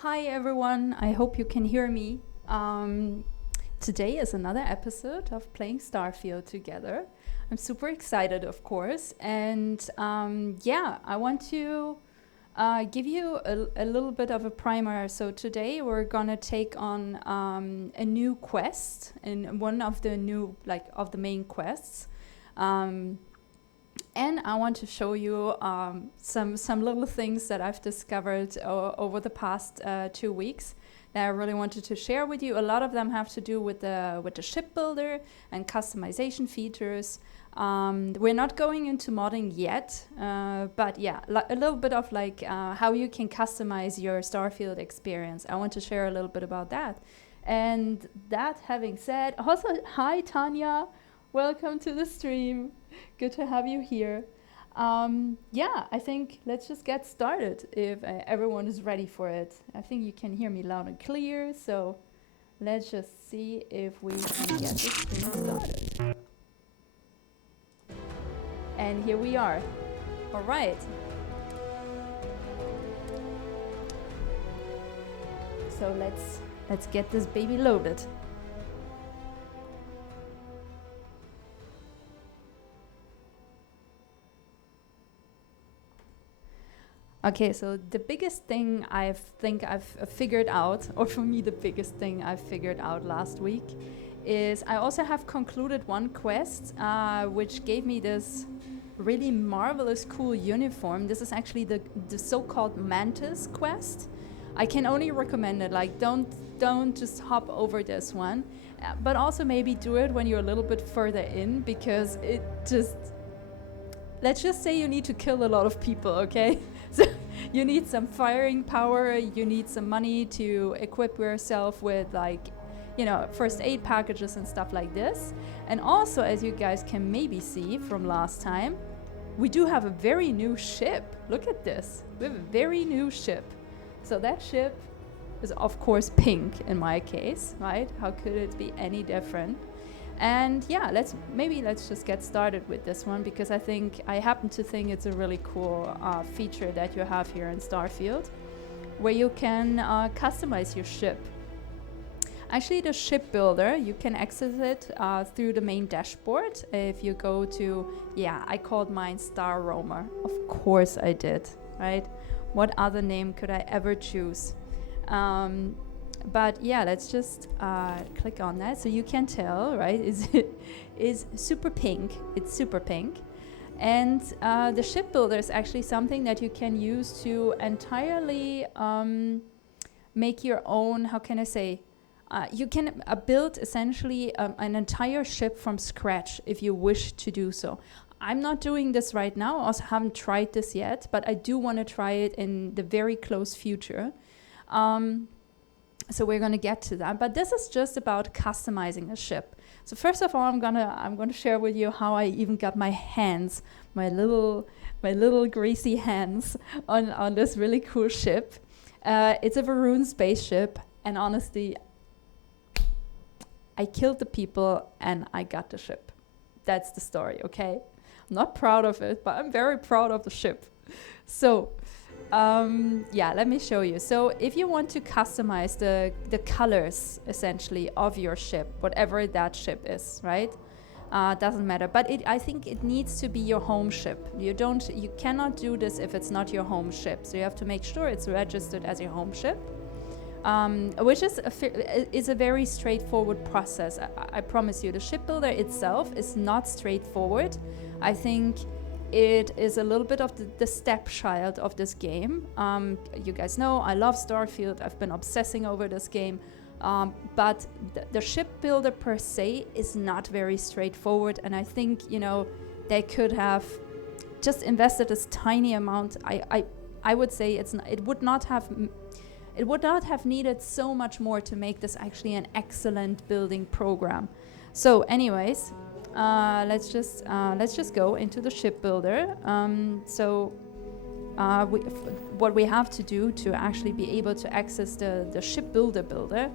Hi everyone, I hope you can hear me. Today is another episode of playing Starfield together. I'm super excited, of course, and yeah, I want to give you a little bit of a primer. So today we're gonna take on a new quest, in one of the new, of the main quests. And I want to show you some little things that I've discovered over the past 2 weeks that I really wanted to share with you. A lot of them have to do with the ship builder and customization features. We're not going into modding yet, but yeah, a little bit of how you can customize your Starfield experience. I want to share a little bit about that. And that having said, also, hi Tanya, welcome to the stream. Good to have you here. Yeah, I think let's just get started if everyone is ready for it. I think you can hear me loud and clear, so let's just see if we can get this stream started. And here we are. All right. So let's get this baby loaded. Okay, so the biggest thing I think I've figured out, or for me the biggest thing I've figured out last week, is I also have concluded one quest which gave me this really marvelous cool uniform. This is actually the so-called Mantis quest. I can only recommend it, don't just hop over this one, but also maybe do it when you're a little bit further in, because it just, let's just say you need to kill a lot of people, okay? So you need some firing power, you need some money to equip yourself with first aid packages and stuff like this. And also, as you guys can maybe see from last time, we do have a very new ship. Look at this. We have a very new ship. So that ship is of course pink in my case, right? How could it be any different? And yeah, let's just get started with this one, because I happen to think it's a really cool feature that you have here in Starfield, where you can customize your ship. Actually, the ship builder, you can access it through the main dashboard. If you go to, I called mine Star Roamer. Of course I did, right? What other name could I ever choose? But yeah, let's just click on that. So you can tell, right, is super pink. It's super pink. And the ship builder is actually something that you can use to entirely make your own, how can I say, you can build essentially an entire ship from scratch if you wish to do so. I'm not doing this right now. I also haven't tried this yet, but I do want to try it in the very close future. So we're going to get to that, but this is just about customizing a ship. So first of all, I'm gonna share with you how I even got my hands, my little greasy hands on this really cool ship. It's a Varun spaceship, and honestly, I killed the people and I got the ship. That's the story, okay? I'm not proud of it, but I'm very proud of the ship. So. Let me show you. So if you want to customize the colors essentially of your ship, whatever that ship is, right? Doesn't matter, but I think it needs to be your home ship. You cannot do this if it's not your home ship. So you have to make sure it's registered as your home ship. which is a very straightforward process. I promise you, the shipbuilder itself is not straightforward. I think it is a little bit of the stepchild of this game. You guys know I love Starfield. I've been obsessing over this game. But the shipbuilder per se is not very straightforward. And I think, you know, they could have just invested this tiny amount. I would say it would not have needed so much more to make this actually an excellent building program. So anyways, let's just go into the shipbuilder. What we have to do to actually be able to access the shipbuilder builder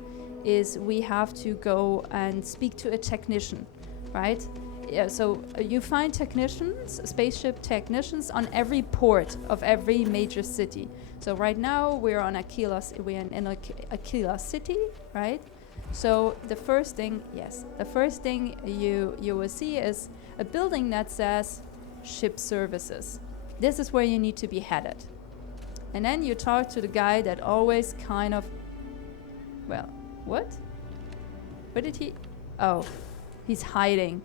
is we have to go and speak to a technician, right? Yeah, so you find technicians, spaceship technicians, on every port of every major city. So right now we're in Aquila City, right? So the first thing you will see is a building that says ship services. This is where you need to be headed. And then you talk to the guy that always kind of, well, what? Where did he? Oh, he's hiding.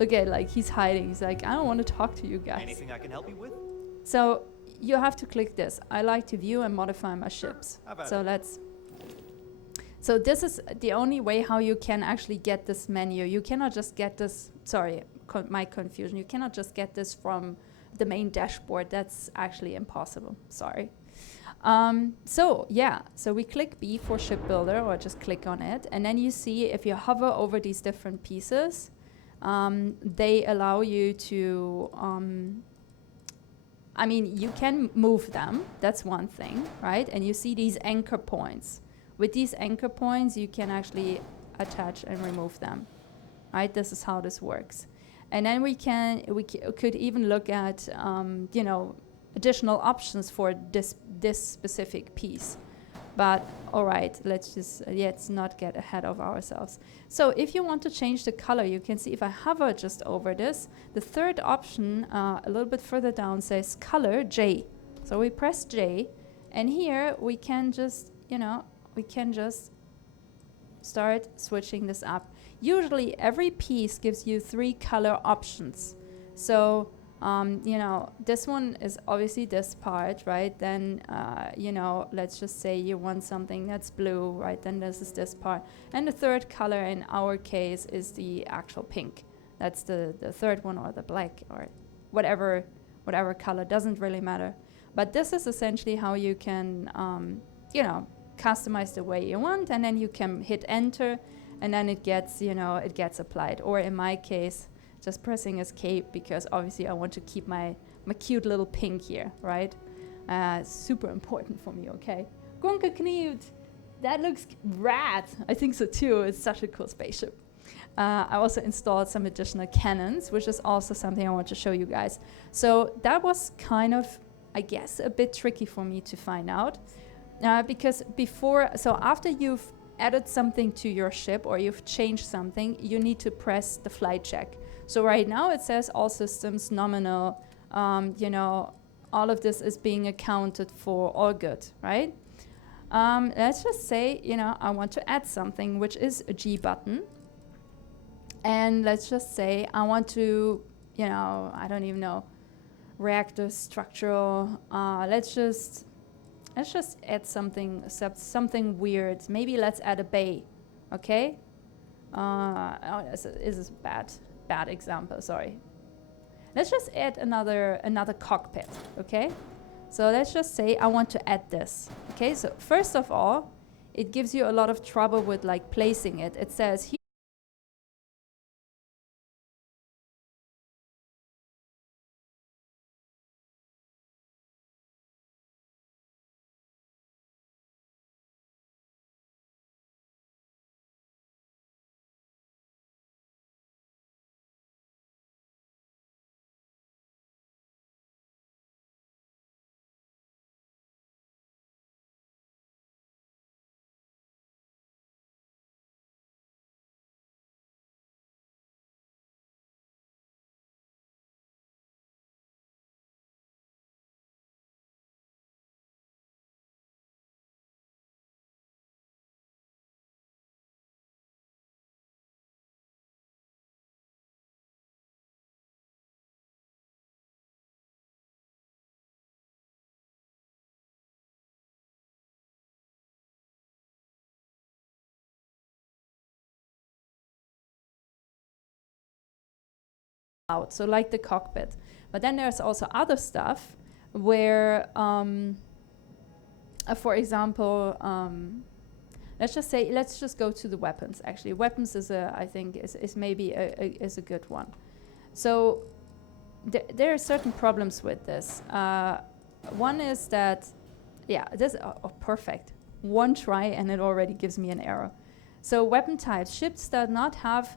Okay, like he's hiding. He's like, I don't want to talk to you guys. Anything I can help you with? So you have to click this. I like to view and modify my ships. So this is the only way how you can actually get this menu. You cannot just get this, sorry, my confusion. You cannot just get this from the main dashboard. That's actually impossible, sorry. So we click B for shipbuilder, or just click on it. And then you see if you hover over these different pieces, they allow you to, I mean, you can move them. That's one thing, right? And you see these anchor points. With these anchor points, you can actually attach and remove them, right? This is how this works. And then we could even look at, you know, additional options for this specific piece. But all right, let's not get ahead of ourselves. So if you want to change the color, you can see if I hover just over this, the third option a little bit further down says color J. So we press J, and here we can just, you know, start switching this up. Usually every piece gives you 3 color options. So you know, this one is obviously this part, right? Then, you know, let's just say you want something that's blue, right? Then this is this part. And the third color in our case is the actual pink. That's the third one, or the black, or whatever color, doesn't really matter. But this is essentially how you can, you know, customize the way you want, and then you can hit enter, and then it gets, you know, it gets applied. Or in my case, just pressing escape, because obviously I want to keep my cute little pink here, right? Super important for me, okay? Gunke Knut, that looks rad. I think so too. It's such a cool spaceship. I also installed some additional cannons, which is also something I want to show you guys. So that was kind of, I guess, a bit tricky for me to find out. Because after you've added something to your ship, or you've changed something, you need to press the flight check. So right now it says all systems nominal, you know, all of this is being accounted for, all good, right? Let's just say, you know, I want to add something, which is a G button. And let's just say I want to, you know, I don't even know, reactor structural, let's just add something weird. Maybe let's add a bay, okay? This is a bad example, sorry. Let's just add another cockpit, okay? So let's just say I want to add this, okay? So first of all, it gives you a lot of trouble with like placing it. It says here out, so like the cockpit. But then there's also other stuff where, for example, let's just go to the weapons. Actually, weapons is I think is maybe is a good one. So there are certain problems with this. One is that, yeah, this perfect. One try and it already gives me an error. So weapon types. Ships does not have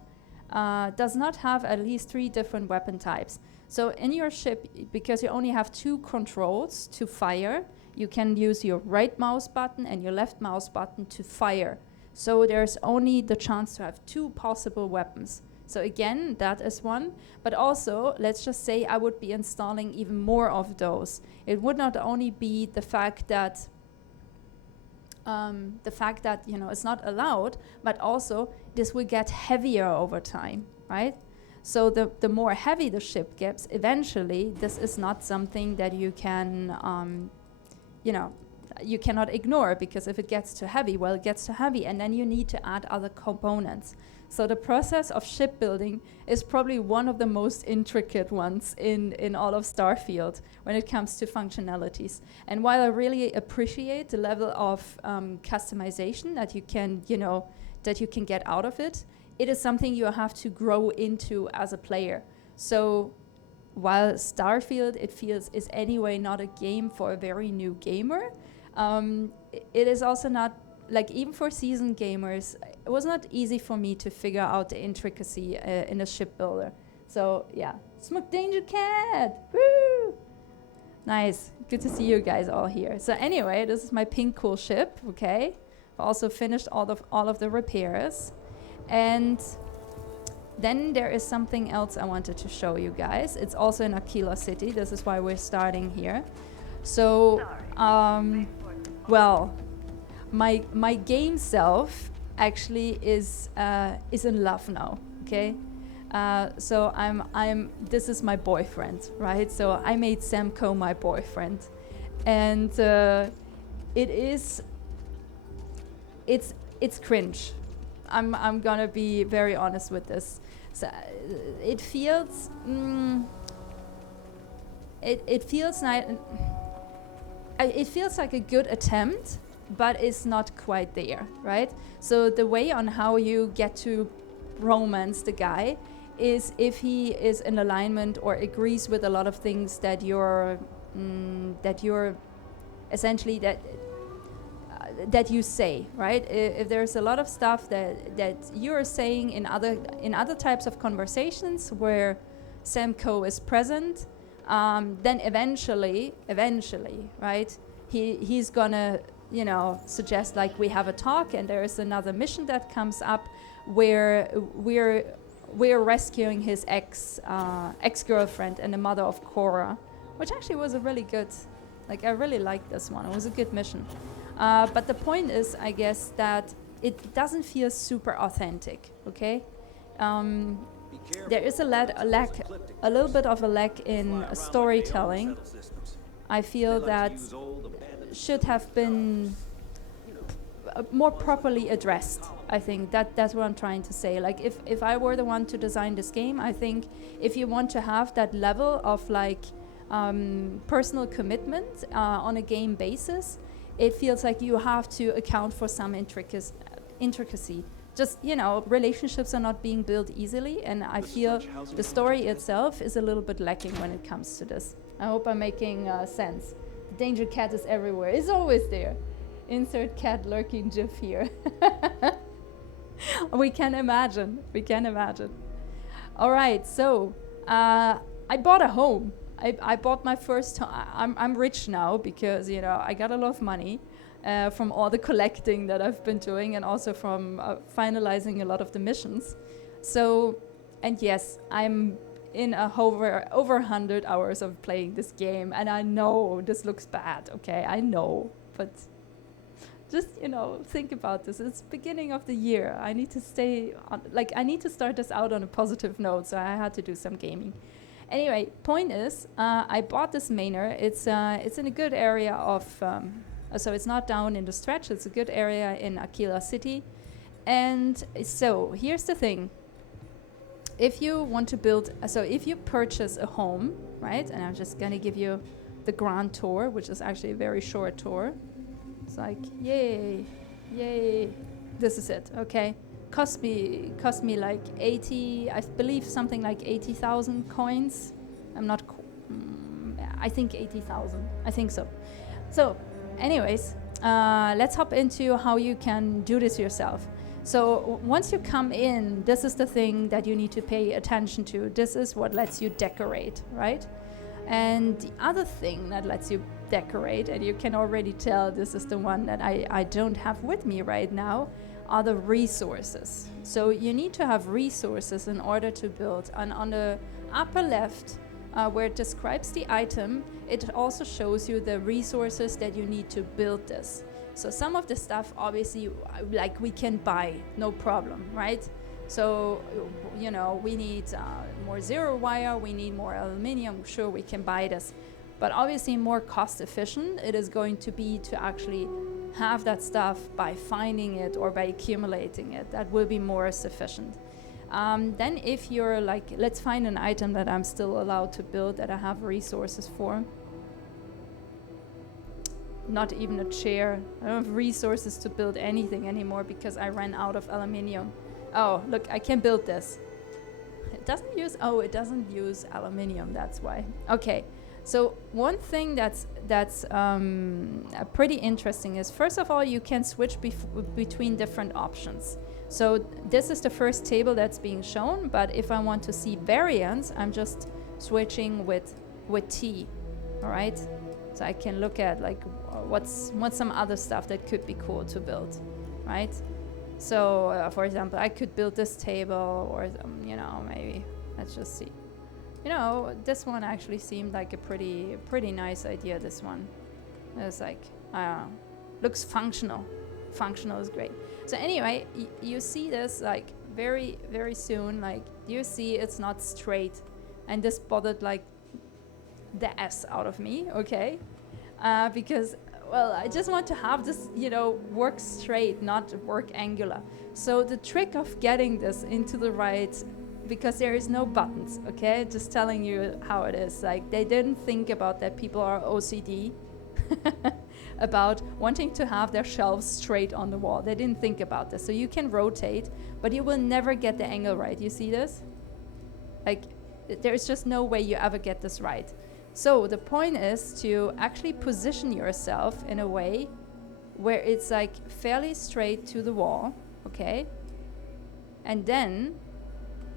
at least 3 different weapon types. So in your ship, because you only have 2 controls to fire, you can use your right mouse button and your left mouse button to fire. So there's only the chance to have 2 possible weapons. So again, that is one. But also, let's just say I would be installing even more of those. It would not only be the fact that you know it's not allowed, but also this will get heavier over time, right? So the more heavy the ship gets, eventually this is not something that you can, you know, you cannot ignore, because if it gets too heavy, well, it gets too heavy, and then you need to add other components. So the process of shipbuilding is probably one of the most intricate ones in all of Starfield when it comes to functionalities. And while I really appreciate the level of customization that you can, you know, that you can get out of it, it is something you have to grow into as a player. So while Starfield, it feels, is anyway not a game for a very new gamer, it is also not, like, even for seasoned gamers, it was not easy for me to figure out the intricacy in a shipbuilder. So yeah, Smoke Danger Cat, woo! Nice, good to see you guys all here. So anyway, this is my pink cool ship, okay? I've also finished all of the repairs. And then there is something else I wanted to show you guys. It's also in Aquila City. This is why we're starting here. So, well, my game self actually is in love now. Okay, so this is my boyfriend, right? So I made Samco my boyfriend, and it's cringe. I'm gonna be very honest with this. So it feels it feels like a good attempt, but it's not quite there, right? So the way on how you get to romance the guy is if he is in alignment or agrees with a lot of things that you're essentially that you say, right? If there's a lot of stuff that you're saying in other types of conversations where Samco is present, then eventually, right? He's gonna, you know, suggest, like, we have a talk, and there is another mission that comes up where we're rescuing his ex-girlfriend and the mother of Cora, which actually was a really good, like, I really liked this one. It was a good mission. But the point is, I guess, that it doesn't feel super authentic, okay? There is a little bit of a lack in storytelling. I feel that should have been more properly addressed. I think that's what I'm trying to say. Like, if I were the one to design this game, I think if you want to have that level of, like, personal commitment on a game basis, it feels like you have to account for some intricacy. Just, you know, relationships are not being built easily, and I feel the story itself is a little bit lacking when it comes to this. I hope I'm making sense. The danger cat is everywhere. It's always there. Insert cat lurking gif here. We can imagine. All right, so I bought a home. I bought my first home. I'm rich now because, you know, I got a lot of money from all the collecting that I've been doing, and also from finalizing a lot of the missions. So, and yes, I'm in over 100 hours of playing this game, and I know this looks bad, okay? I know, but just, you know, think about this. It's beginning of the year. I need to stay on, like, I need to start this out on a positive note, so I had to do some gaming. Anyway, point is, I bought this manor. It's in a good area of, so it's not down in the stretch. It's a good area in Aquila City. And so here's the thing. if you want to build, so if you purchase a home, right? And I'm just gonna give you the grand tour, which is actually a very short tour. It's like, yay, yay. This is it, okay? Cost me like 80, I believe something like 80,000 coins. I'm not, I think 80,000, I think so. So anyways, let's hop into how you can do this yourself. So once you come in, this is the thing that you need to pay attention to. This is what lets you decorate, right? And the other thing that lets you decorate, and you can already tell this is the one that I don't have with me right now, are the resources. So you need to have resources in order to build. And on the upper left, where it describes the item, it also shows you the resources that you need to build this. So some of the stuff, obviously, like we can buy, no problem, right? So, you know, we need more zero wire, we need more aluminium, sure, we can buy this. But obviously more cost efficient it is going to be to actually have that stuff by finding it or by accumulating it. That will be more sufficient. Then if you're like, let's find an item that I'm still allowed to build that I have resources for. Not even a chair. I don't have resources to build anything anymore because I ran out of aluminium. Oh, look, I can build this. It doesn't use aluminium, that's why. Okay, so one thing that's pretty interesting is, first of all, you can switch between different options. So this is the first table that's being shown, but if I want to see variants, I'm just switching with T, all right? So I can look at like what's some other stuff that could be cool to build, right? So for example, I could build this table, or you know, maybe let's just see. You know, this one actually seemed like a pretty nice idea. This one, it's like looks functional. Functional is great. So anyway, you see this like very soon. Like you see, it's not straight, and this bothered like the S out of me, okay? Because, well, I just want to have this, you know, work straight, not work angular. So the trick of getting this into the right, because there is no buttons, okay? Just telling you how it is. Like, they didn't think about that people are OCD about wanting to have their shelves straight on the wall. They didn't think about this. So you can rotate, but you will never get the angle right. You see this? Like, there's just no way you ever get this right. So the point is to actually position yourself in a way where it's like fairly straight to the wall, okay? And then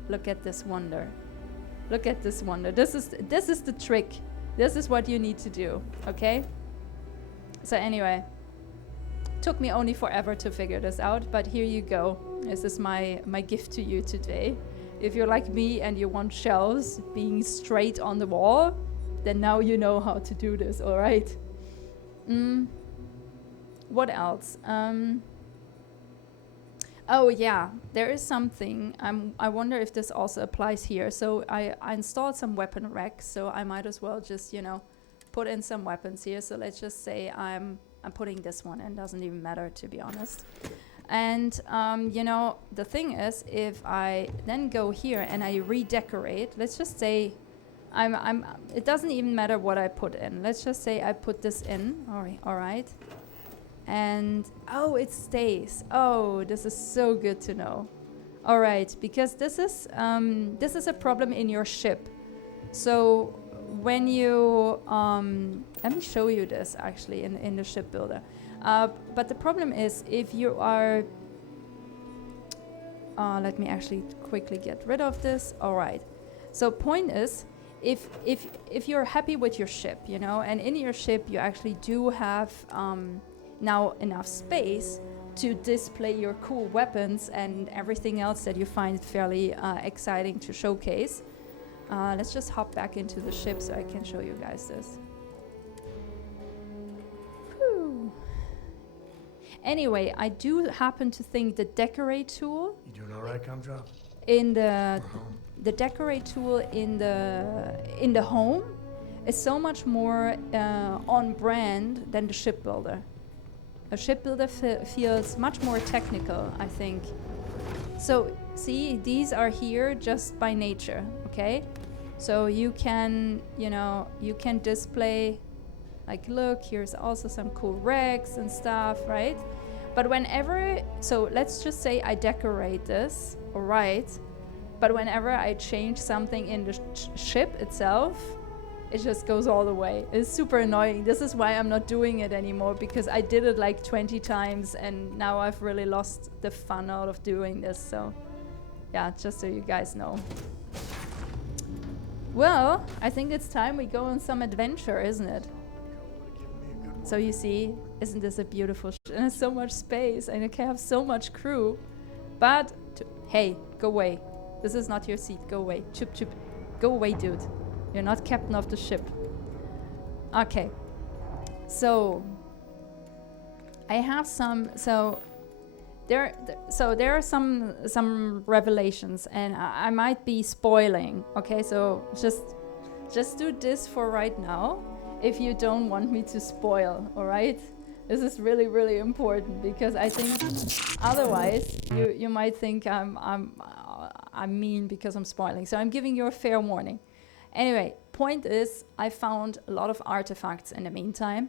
look at this wonder. Look at this wonder. This is the trick. This is what you need to do, okay? So anyway, took me only forever to figure this out, but here you go. This is my gift to you today. If you're like me and you want shelves being straight on the wall, then now you know how to do this, all right? What else? Oh yeah, there is something. I wonder if this also applies here. So I installed some weapon racks, so I might as well just, you know, put in some weapons here. So let's just say I'm putting this one in. Doesn't even matter, to be honest. And you know, the thing is, if I then go here and I redecorate, let's just say it doesn't even matter what I put in. Let's just say I put this in. All right. And oh, it stays. Oh, this is so good to know. All right, because this is a problem in your ship. So when you let me show you this actually in the ship builder. But the problem is if you are let me actually quickly get rid of this. All right. So point is, if you're happy with your ship, you know, and in your ship you actually do have now enough space to display your cool weapons and everything else that you find fairly exciting to showcase. Let's just hop back into the ship so I can show you guys this. Whew. Anyway, I do happen to think the decorate tool. You doing all right, Gumdrop? In the decorate tool in the home is so much more on brand than the ship builder. A ship builder feels much more technical, I think. So see, these are here just by nature, okay? So you can, you know, you can display, like, look, here's also some cool regs and stuff, right? But whenever, so let's just say I decorate this, all right? But whenever I change something in the ship itself, it just goes all the way. It's super annoying. This is why I'm not doing it anymore, because I did it like 20 times and now I've really lost the fun out of doing this. So yeah, just so you guys know. Well, I think it's time we go on some adventure, isn't it? So you see, isn't this a beautiful ship? And so much space and it can have so much crew. But, hey, go away. This is not your seat. Go away. Chip, chip. Go away, dude. You're not captain of the ship. Okay. So, I have some, there are some revelations and I might be spoiling. Okay, so just do this for right now if you don't want me to spoil, all right? This is really, really important because I think otherwise you might think I'm mean because I'm spoiling. So I'm giving you a fair warning. Anyway, point is I found a lot of artifacts in the meantime.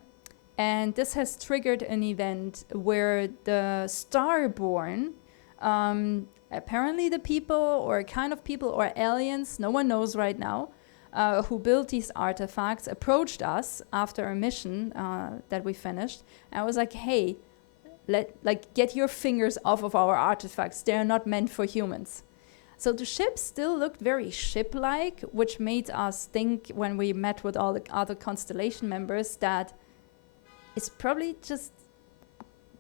And this has triggered an event where the Starborn, apparently the people or kind of people or aliens, no one knows right now, who built these artifacts, approached us after a mission that we finished. And I was like, hey, get your fingers off of our artifacts. They're not meant for humans. So the ship still looked very ship-like, which made us think when we met with all the other Constellation members that it's probably just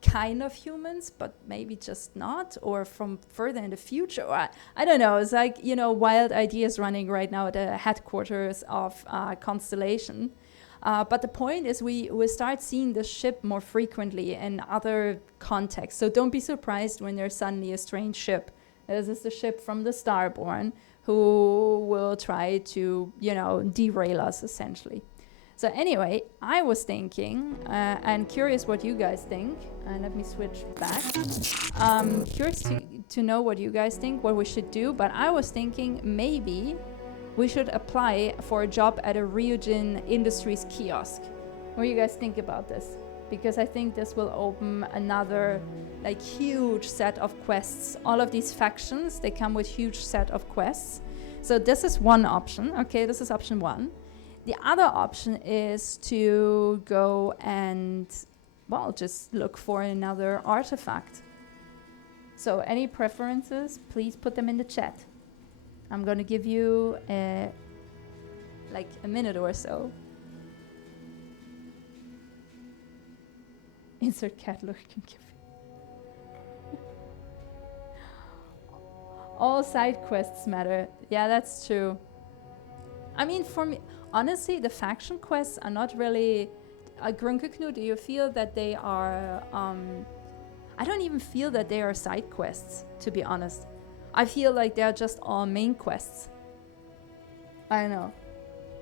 kind of humans, but maybe just not, or from further in the future. Or I don't know. It's like, you know, wild ideas running right now at the headquarters of Constellation. But the point is we start seeing the ship more frequently in other contexts. So don't be surprised when there's suddenly a strange ship. This is the ship from the Starborn who will try to, you know, derail us essentially. So anyway, I was thinking, and curious what you guys think, and let me switch back. Curious to know what you guys think, what we should do, but I was thinking maybe we should apply for a job at a Iridium Industries kiosk. What do you guys think about this? Because I think this will open another like huge set of quests. All of these factions, they come with huge set of quests. So this is one option. Okay, this is option one. The other option is to go and, well, just look for another artifact. So any preferences, please put them in the chat. I'm going to give you like a minute or so. Insert cat look. All side quests matter. Yeah, that's true. I mean, for me, honestly, the faction quests are not really... Grunkeknu, do you feel that they are... I don't even feel that they are side quests, to be honest. I feel like they're just all main quests. I know.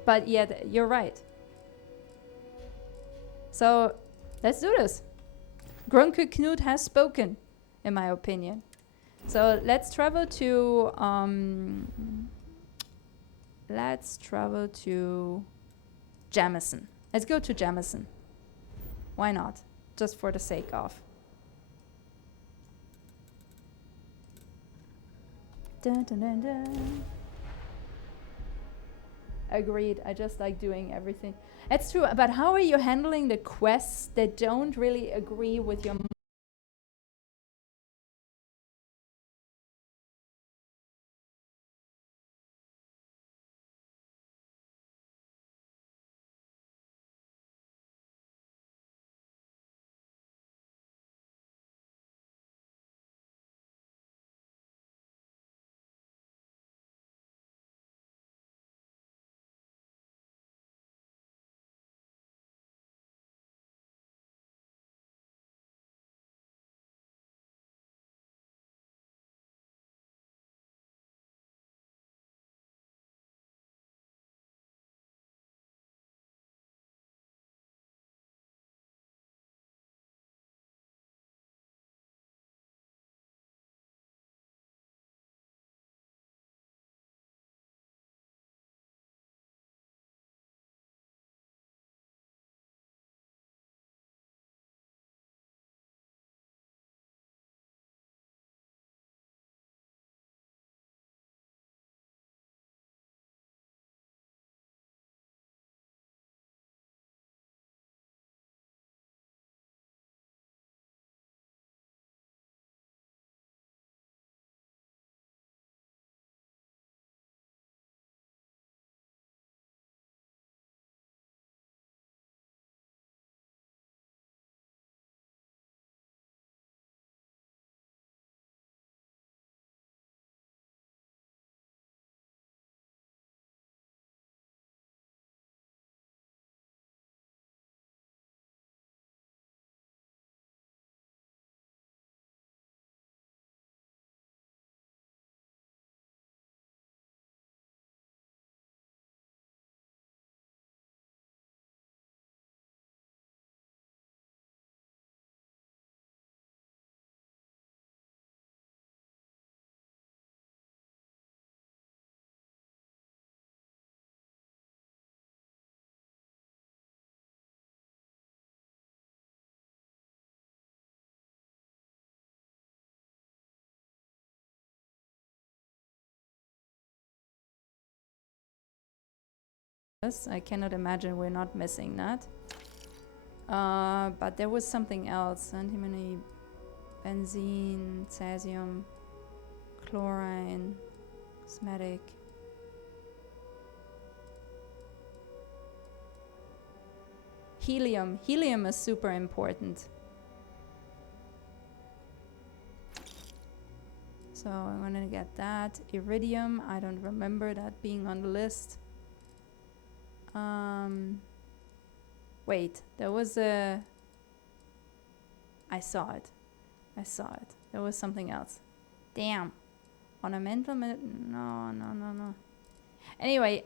But yeah, you're right. So, let's do this. Grunkeknu has spoken, in my opinion. So, let's travel to... let's travel to Jamison. Let's go to Jamison. Why not? Just for the sake of. Dun, dun, dun, dun. Agreed. I just like doing everything. It's true. But how are you handling the quests that don't really agree with your I cannot imagine we're not missing that. But there was something else. Antimony, benzene, cesium, chlorine, cosmetic. Helium. Helium is super important. So I'm gonna get that. Iridium, I don't remember that being on the list. Wait, there was a... I saw it. There was something else. Damn. Ornamental... No. Anyway,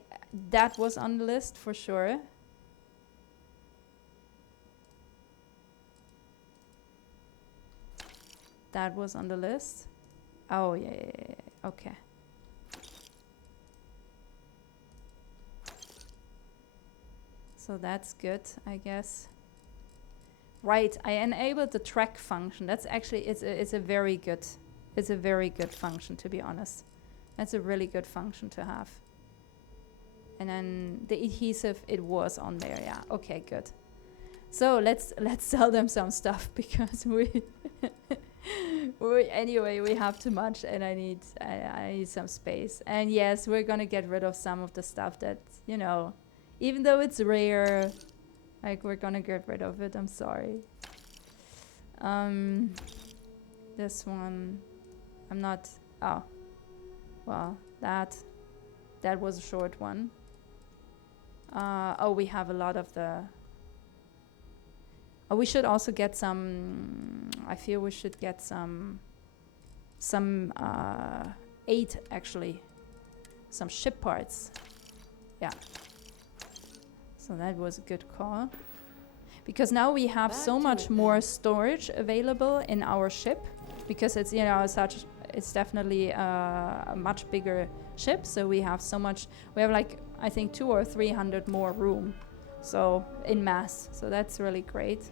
that was on the list for sure. That was on the list. Oh, yeah. Okay. So that's good, I guess. Right, I enabled the track function. That's actually, it's a very good function, to be honest. That's a really good function to have. And then the adhesive, it was on there, yeah. Okay, good. So let's sell them some stuff because anyway, we have too much and I need some space. And yes, we're gonna get rid of some of the stuff that, you know, even though it's rare, like we're gonna get rid of it. I'm sorry. This one, I'm not. Oh, well, that was a short one. Oh, we have a lot of the. Oh, we should also get some. I feel we should get some 8 actually, some ship parts. Yeah. So that was a good call. Because now we have so much more storage available in our ship. Because it's, you know, it's definitely a much bigger ship. So we have so much, we have like, I think 200 or 300 more room. So in mass. So that's really great.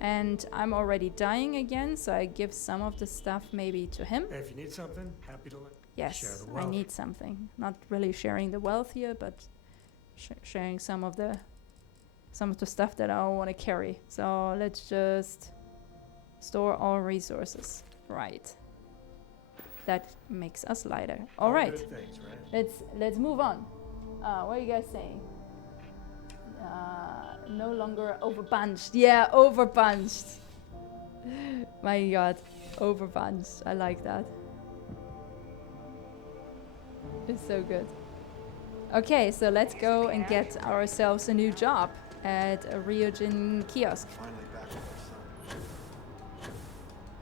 And I'm already dying again. So I give some of the stuff maybe to him. Hey, if you need something, happy to share the Yes, wealth. I need something. Not really sharing the wealth here, but sharing some of the stuff that I don't want to carry. So let's just store all resources. Right. That makes us lighter. All right. Good things, right? Let's move on. What are you guys saying? No longer overpunched. Yeah, overpunched. My God, overpunched. I like that. It's so good. Okay, so let's go and get ourselves a new job at a Ryujin kiosk.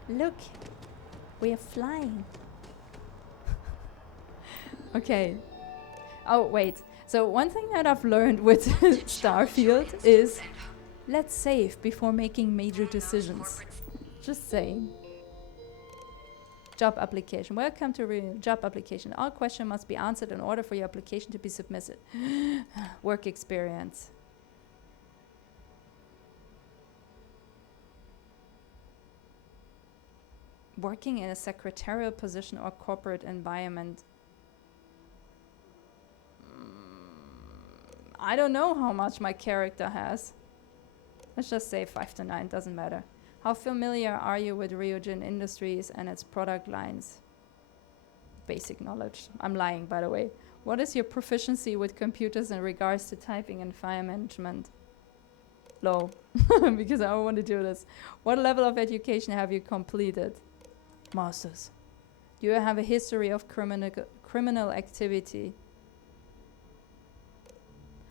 Look, we are flying. Okay. Oh, wait. So one thing that I've learned with Starfield is let's save before making major decisions. Just saying. Job application. Welcome to job application. All questions must be answered in order for your application to be submitted. Work experience. Working in a secretarial position or corporate environment. I don't know how much my character has. Let's just say 5 to 9, doesn't matter. How familiar are you with Ryujin Industries and its product lines? Basic knowledge. I'm lying, by the way. What is your proficiency with computers in regards to typing and file management? Low, because I don't want to do this. What level of education have you completed? Masters. Do you have a history of criminal activity?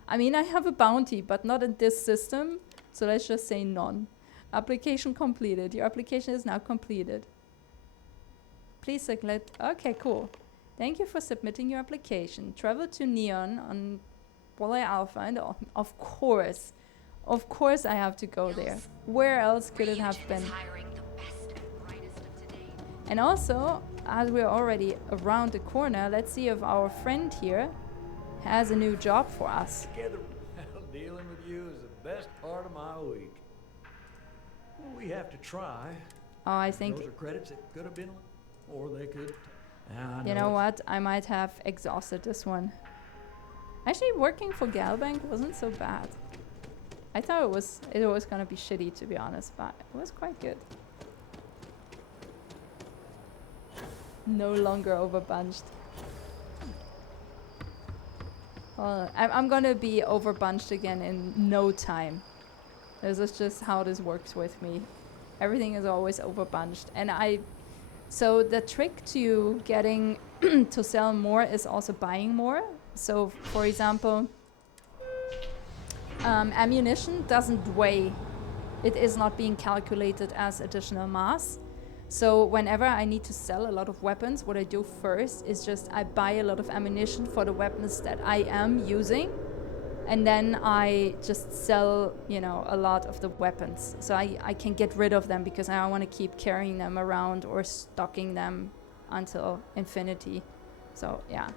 I mean, I have a bounty, but not in this system. So let's just say none. Application completed. Your application is now completed. Please select. Okay, cool. Thank you for submitting your application. Travel to Neon on Poly Alpha, and of course, I have to go there. Where else could it have been? And also, as we're already around the corner, let's see if our friend here has a new job for us. Together, dealing with you is the best part of my week. Well, we have to try. Oh, I think... Those are credits that could have been, or they could... You know what? I might have exhausted this one. Actually, working for Galbank wasn't so bad. I thought it was gonna be shitty, to be honest, but it was quite good. No longer overbunched. Well, I'm gonna be overbunched again in no time. This is just how this works with me. Everything is always overbunched, and so the trick to getting to sell more is also buying more. So, for example, ammunition doesn't weigh. It is not being calculated as additional mass. So whenever I need to sell a lot of weapons, what I do first is just I buy a lot of ammunition for the weapons that I am using. And then I just sell, you know, a lot of the weapons. So I can get rid of them because I don't want to keep carrying them around or stocking them until infinity. So, yeah.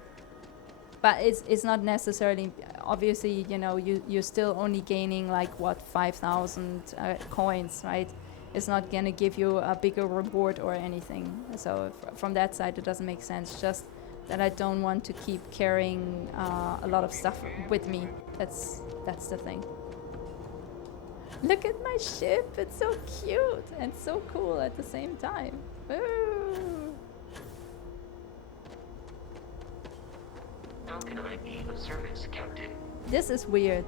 But it's not necessarily, obviously, you know, you're still only gaining like, what, 5,000 coins, right? It's not going to give you a bigger reward or anything. So from that side, it doesn't make sense. Just that I don't want to keep carrying a lot of stuff with me. That's the thing. Look at my ship. It's so cute and so cool at the same time. Woo! How can I be of service, Captain? This is weird.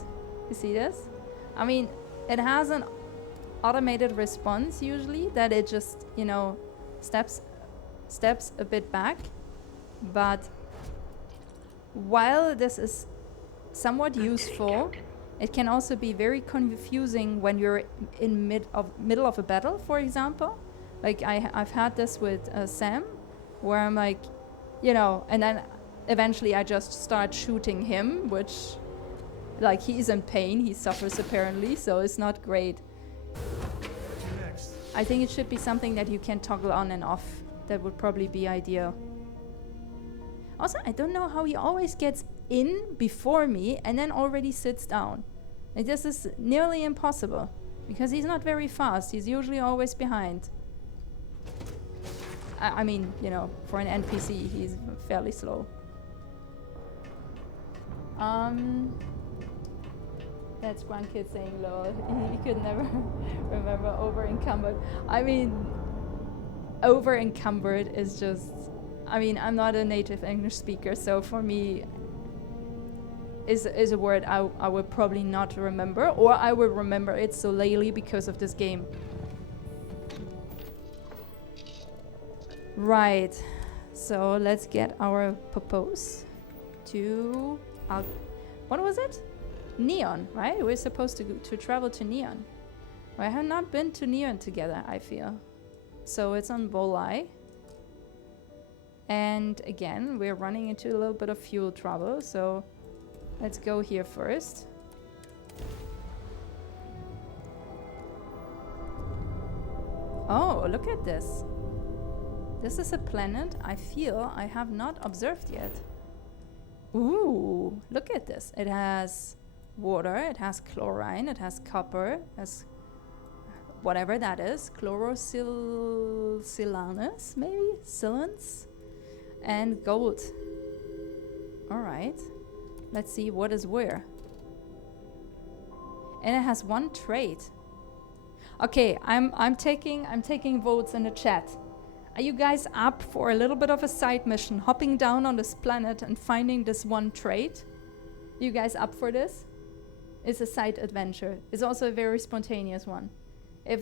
You see this? I mean, it has an automated response usually that it just, you know, steps a bit back. But while this is somewhat useful, it can also be very confusing when you're in middle of a battle, for example. Like I've had this with Sam, where I'm like, you know, and then eventually I just start shooting him, which, like, he's in pain, he suffers apparently, so it's not great. I think it should be something that you can toggle on and off. That would probably be ideal. Also, I don't know how he always gets in before me and then already sits down. Like, this is nearly impossible because he's not very fast. He's usually always behind. I mean, you know, for an NPC, he's fairly slow. That's Grandkid saying lol. He could never remember over-encumbered. I mean, over-encumbered is just... I mean, I'm not a native English speaker, so for me, is a word I would probably not remember, or I would remember it so lately because of this game. Right, so let's get our propose to... what was it? Neon, right? We're supposed to travel to Neon. We have not been to Neon together, I feel. So it's on Volai. And again, we're running into a little bit of fuel trouble, so let's go here first. Oh, look at this. This is a planet I feel I have not observed yet. Ooh, look at this. It has water, it has chlorine, it has copper, it has whatever that is. Chlorosilanus, maybe? Silence? And gold. Alright. Let's see what is where. And it has one trait. Okay, I'm taking votes in the chat. Are you guys up for a little bit of a side mission, hopping down on this planet and finding this one trait? Are you guys up for this? It's a side adventure. It's also a very spontaneous one. If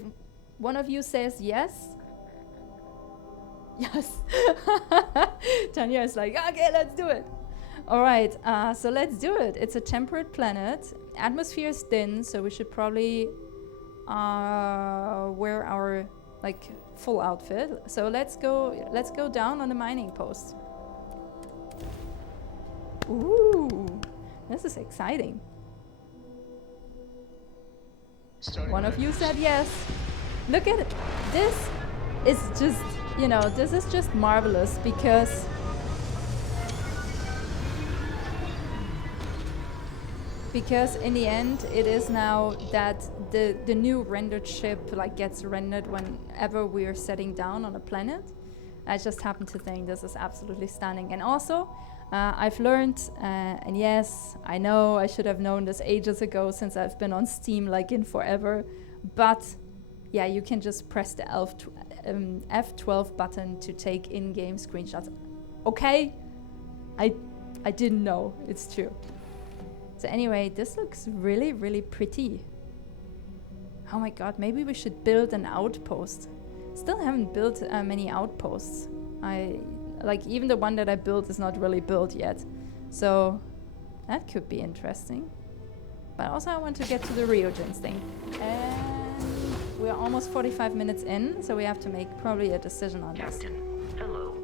one of you says yes, yes. Tanya is like, okay, let's do it. All right, so let's do it. It's a temperate planet. Atmosphere is thin, so we should probably wear our like full outfit. So let's go down on the mining post. Ooh, this is exciting. One of you said yes. Look at it. This is just, you know, this is just marvelous because in the end it is now that the new rendered ship like gets rendered whenever we are setting down on a planet. I just happen to think this is absolutely stunning. And also I've learned, and yes, I know I should have known this ages ago since I've been on Steam like in forever, but yeah, you can just press the F12 button to take in-game screenshots. Okay, I didn't know, it's true. So anyway, this looks really, really pretty. Oh my god, maybe we should build an outpost. Still haven't built many outposts. Like even the one that I built is not really built yet. So that could be interesting. But also I want to get to the reagents thing. And we're almost 45 minutes in, so we have to make probably a decision on this. Captain, hello.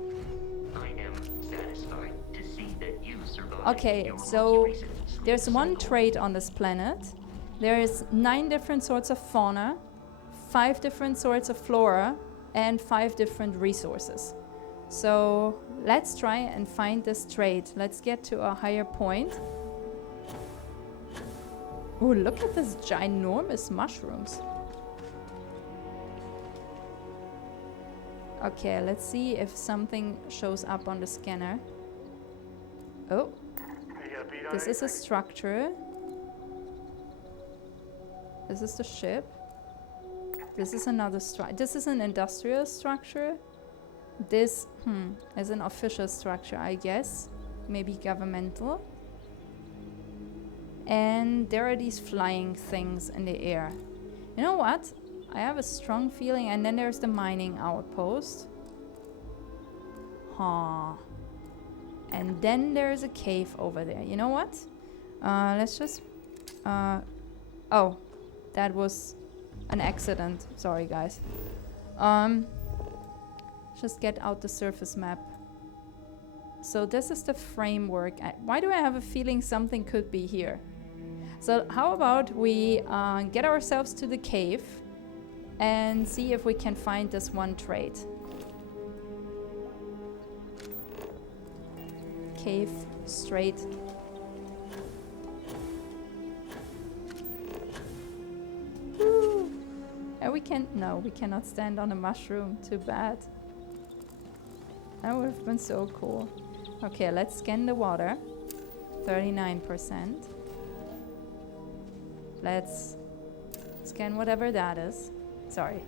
I am satisfied to see that you survived. Okay, so there's one trait on this planet. There is 9 different sorts of fauna, 5 different sorts of flora, and 5 different resources. So let's try and find this trait. Let's get to a higher point. Oh, look at this ginormous mushrooms. Okay, let's see if something shows up on the scanner. Oh, this is a structure. This is the ship. This is another structure. This is an industrial structure. This is an official structure, I guess. Maybe governmental. And there are these flying things in the air. You know what? I have a strong feeling. And then there's the mining outpost. Huh. And then there's a cave over there. You know what? Let's just... oh. That was an accident. Sorry, guys. Just get out the surface map. So this is the framework. Why do I have a feeling something could be here? So how about we get ourselves to the cave and see if we can find this one trait. Cave, straight. Woo. And we can't, no, we cannot stand on a mushroom. Too bad. That would have been so cool. Okay, let's scan the water. 39%. Let's scan whatever that is. Sorry.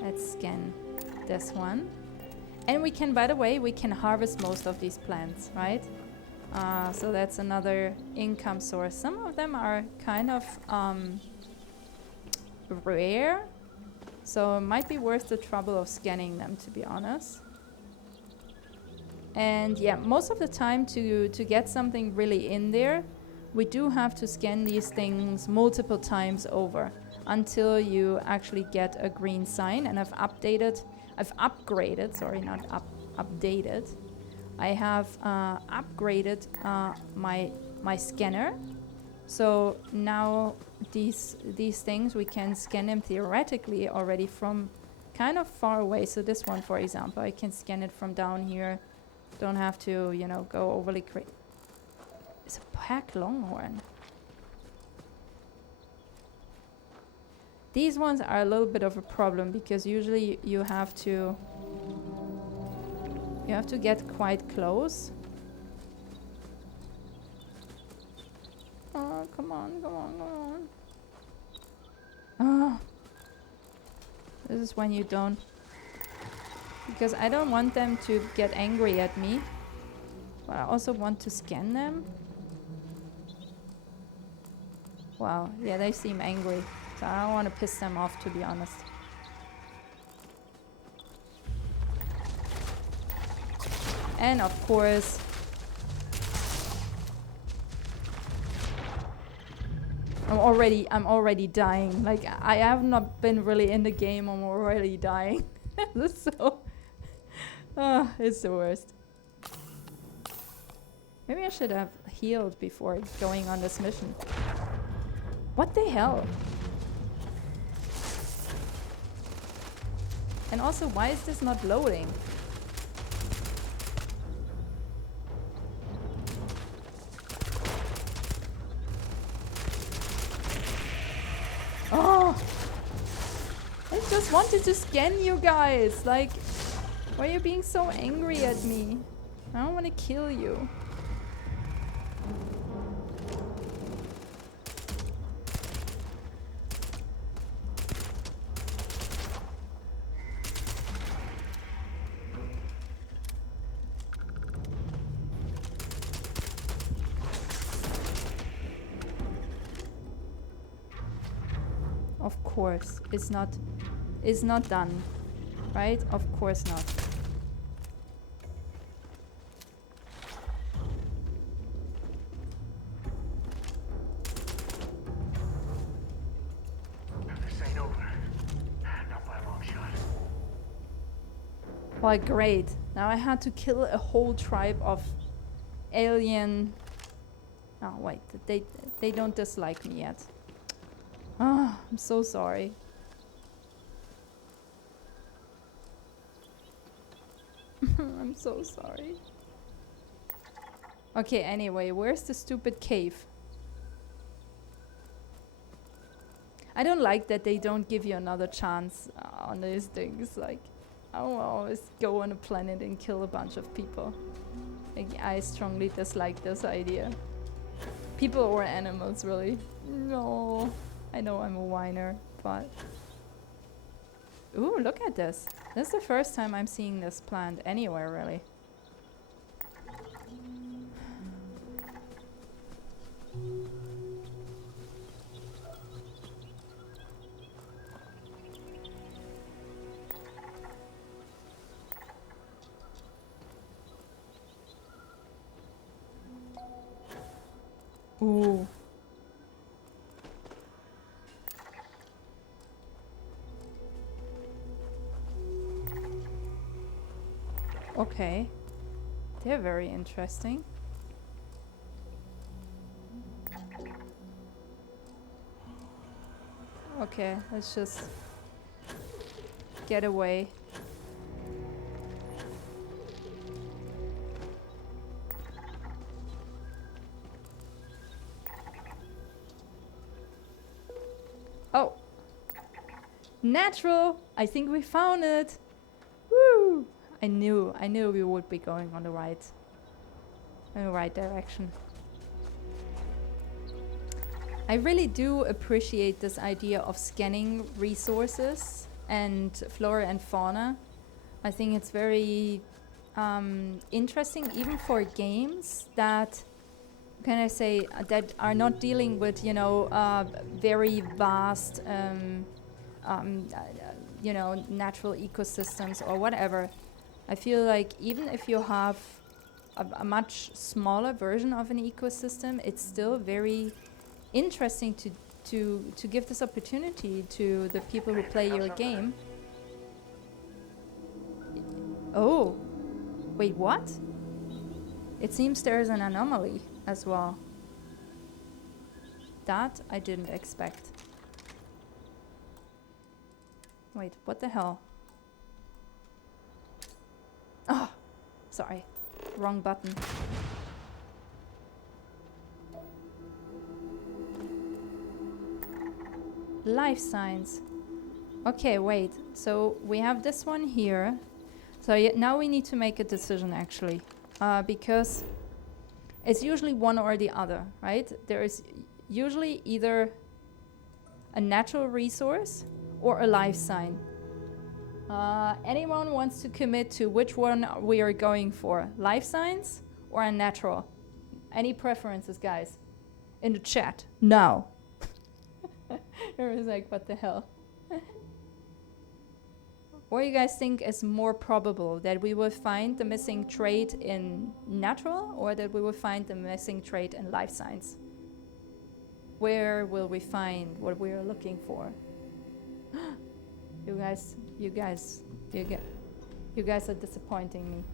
Let's scan this one. And we can, by the way, we can harvest most of these plants, right? So that's another income source. Some of them are kind of rare. So it might be worth the trouble of scanning them, to be honest. And yeah, most of the time to get something really in there, we do have to scan these things multiple times over until you actually get a green sign. And I've updated, updated. I have upgraded my scanner. So now these things, we can scan them theoretically already from kind of far away. So this one, for example, I can scan it from down here. Don't have to, you know, go overly crazy. It's a pack longhorn. These ones are a little bit of a problem because usually you have to get quite close. Oh, come on, come on, come on. Oh. This is when you don't... Because I don't want them to get angry at me. But I also want to scan them. Wow, yeah, they seem angry. So I don't want to piss them off, to be honest. And of course... I'm already dying. Like, I have not been really in the game, I'm already dying. This is so... it's the worst. Maybe I should have healed before going on this mission. What the hell? And also, why is this not loading? Oh! I just wanted to scan you guys, like... Why are you being so angry at me? I don't want to kill you. Of course, it's not done, right? Of course not. This ain't over. Not by a long shot. Well, great. Now I had to kill a whole tribe of alien. Oh wait, they don't dislike me yet. Ah, I'm so sorry. I'm so sorry. Okay, anyway, where's the stupid cave? I don't like that they don't give you another chance on these things. Like, I don't always go on a planet and kill a bunch of people. Like, I strongly dislike this idea. People or animals, really. No. I know I'm a whiner, but... Ooh, look at this. This is the first time I'm seeing this plant anywhere, really. Ooh. Okay. They're very interesting. Okay, let's just get away. Oh. Natural! I think we found it! Woo! I knew we would be going on the right direction. I really do appreciate this idea of scanning resources and flora and fauna. I think it's very interesting, even for games that, can I say, that are not dealing with, you know, very vast, you know, natural ecosystems or whatever. I feel like even if you have a much smaller version of an ecosystem, it's still very interesting to give this opportunity to the people who play your game. Oh, wait, what? It seems there is an anomaly as well. That I didn't expect. Wait, what the hell? Oh, sorry. Wrong button. Life signs. Okay, wait. So we have this one here. So now we need to make a decision, actually. Because it's usually one or the other, right? There is usually either a natural resource or a life sign. Anyone wants to commit to which one we are going for? Life signs or a natural? Any preferences, guys? In the chat. No. It was like, what the hell? What do you guys think is more probable? That we will find the missing trait in natural, or that we will find the missing trait in life signs? Where will we find what we are looking for? You guys are disappointing me.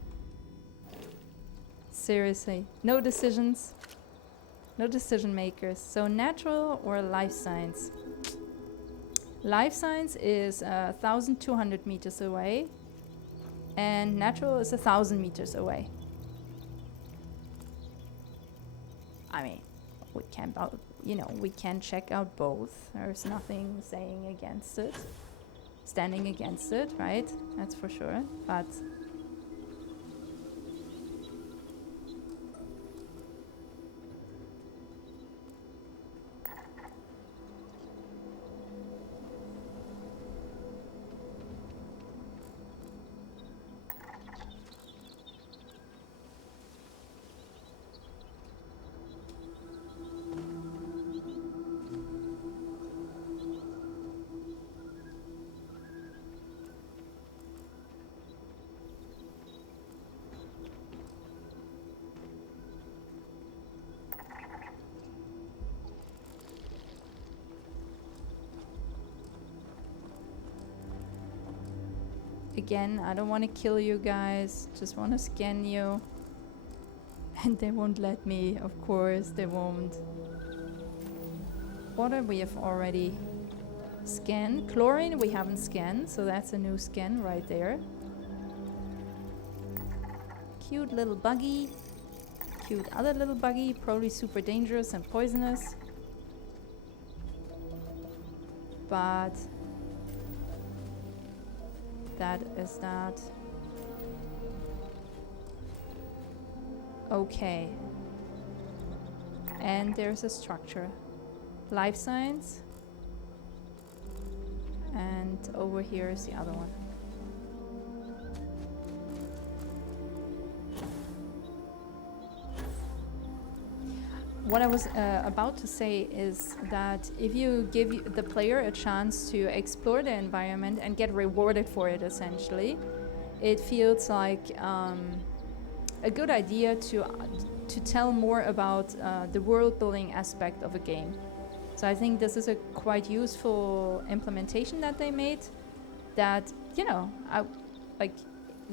Seriously, no decisions, no decision makers. So natural or life signs? Life signs is 1,200 meters away, and natural is 1,000 meters away. I mean, we can, we can check out both. There's nothing saying against it, standing against it, right? That's for sure. But Again, I don't want to kill you guys. Just want to scan you. And they won't let me, of course, they won't. Water we have already scanned. Chlorine we haven't scanned, so that's a new scan right there. Cute little buggy. Cute other little buggy, probably super dangerous and poisonous. But that is that. Okay. And there's a structure. Life science. And over here is the other one. What I was about to say is that if you give the player a chance to explore the environment and get rewarded for it, essentially, it feels like a good idea to tell more about the world building aspect of a game. So I think this is a quite useful implementation that they made. That, you know,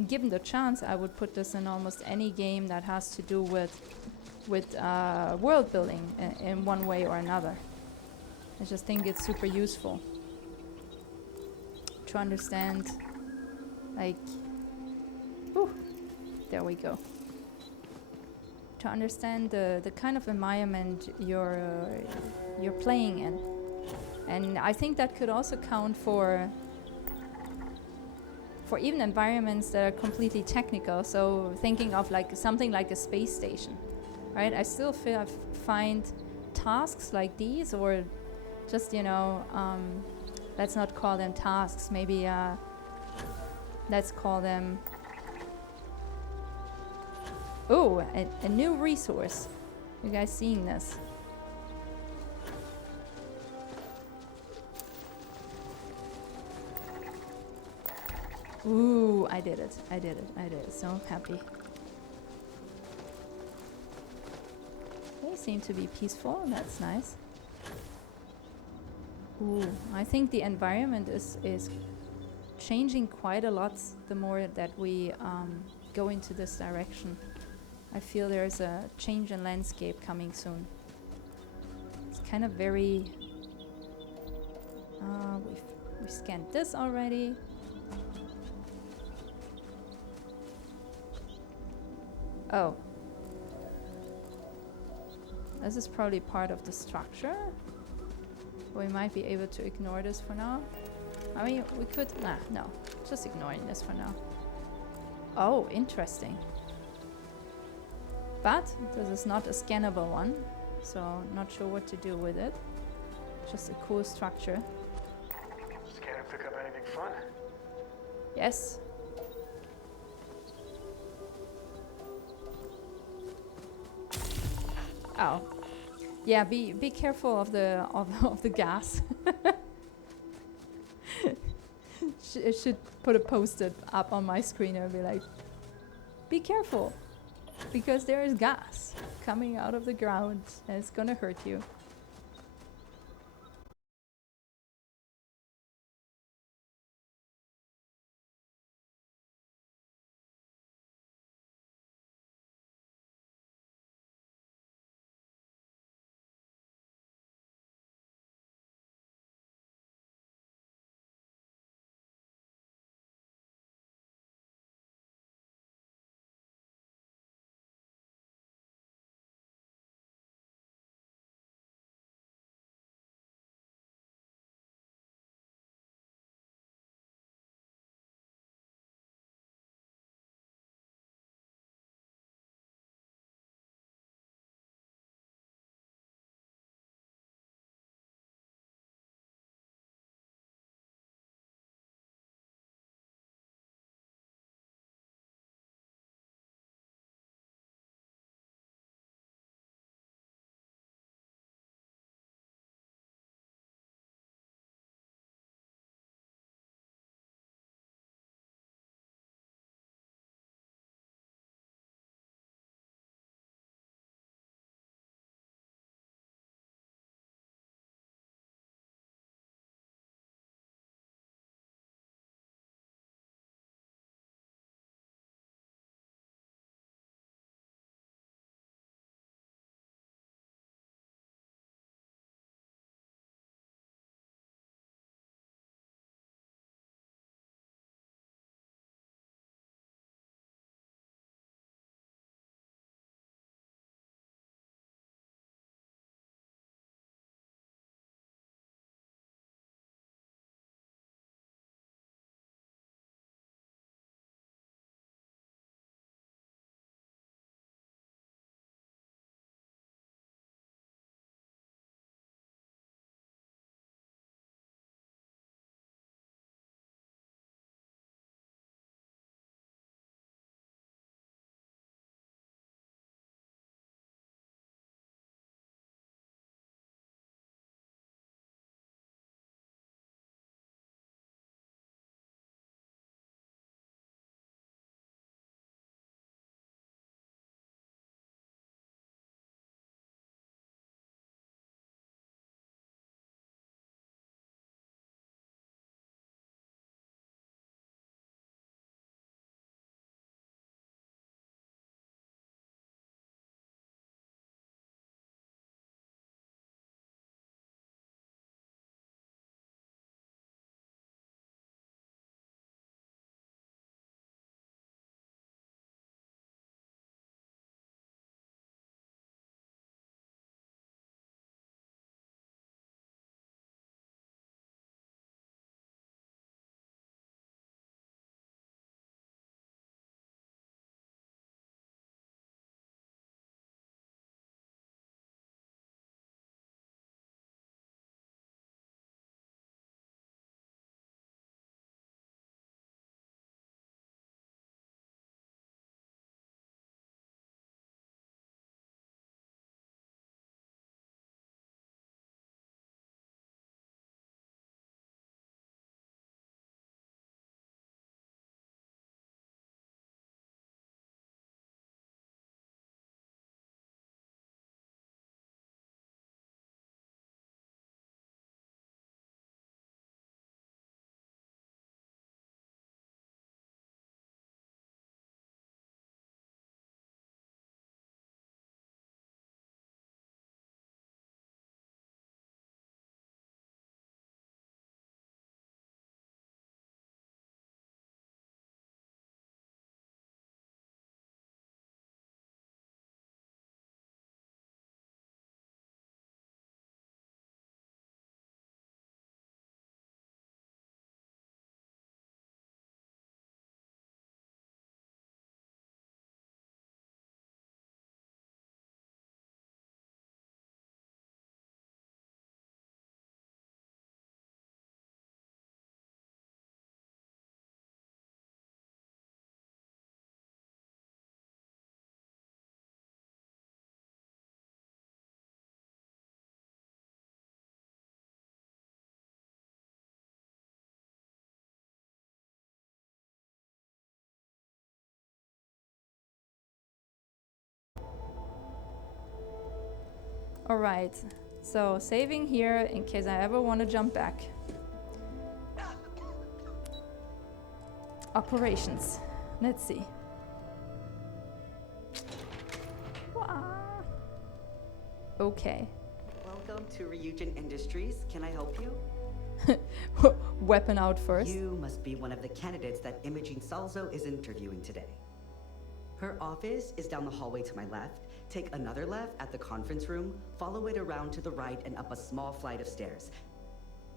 given the chance, I would put this in almost any game that has to do with world building in one way or another. I just think it's super useful to understand, like, there we go. To understand the kind of environment you're playing in, and I think that could also count for even environments that are completely technical. So thinking of like something like a space station. Right, I still find tasks like these, or just, you know, let's not call them tasks, maybe let's call them, a new resource. You guys seeing this? Ooh, I did it, so happy. They seem to be peaceful, that's nice. Ooh, I think the environment is changing quite a lot the more that we go into this direction. I feel there's a change in landscape coming soon. It's kind of very... we've scanned this already. Oh. This is probably part of the structure. We might be able to ignore this for now. I mean, we could... no. Just ignoring this for now. Oh, interesting. But this is not a scannable one, so not sure what to do with it. Just a cool structure. Scan and pick up anything fun? Yes. Oh. Yeah, be careful of the gas. Should put a post-it up on my screen and be like, be careful, because there is gas coming out of the ground and it's gonna hurt you. Alright, so saving here in case I ever want to jump back. Operations. Let's see. Wah. Okay. Welcome to Ryujin Industries. Can I help you? Weapon out first. You must be one of the candidates that Imogene Salzo is interviewing today. Her office is down the hallway to my left. Take another left at the conference room, follow it around to the right and up a small flight of stairs.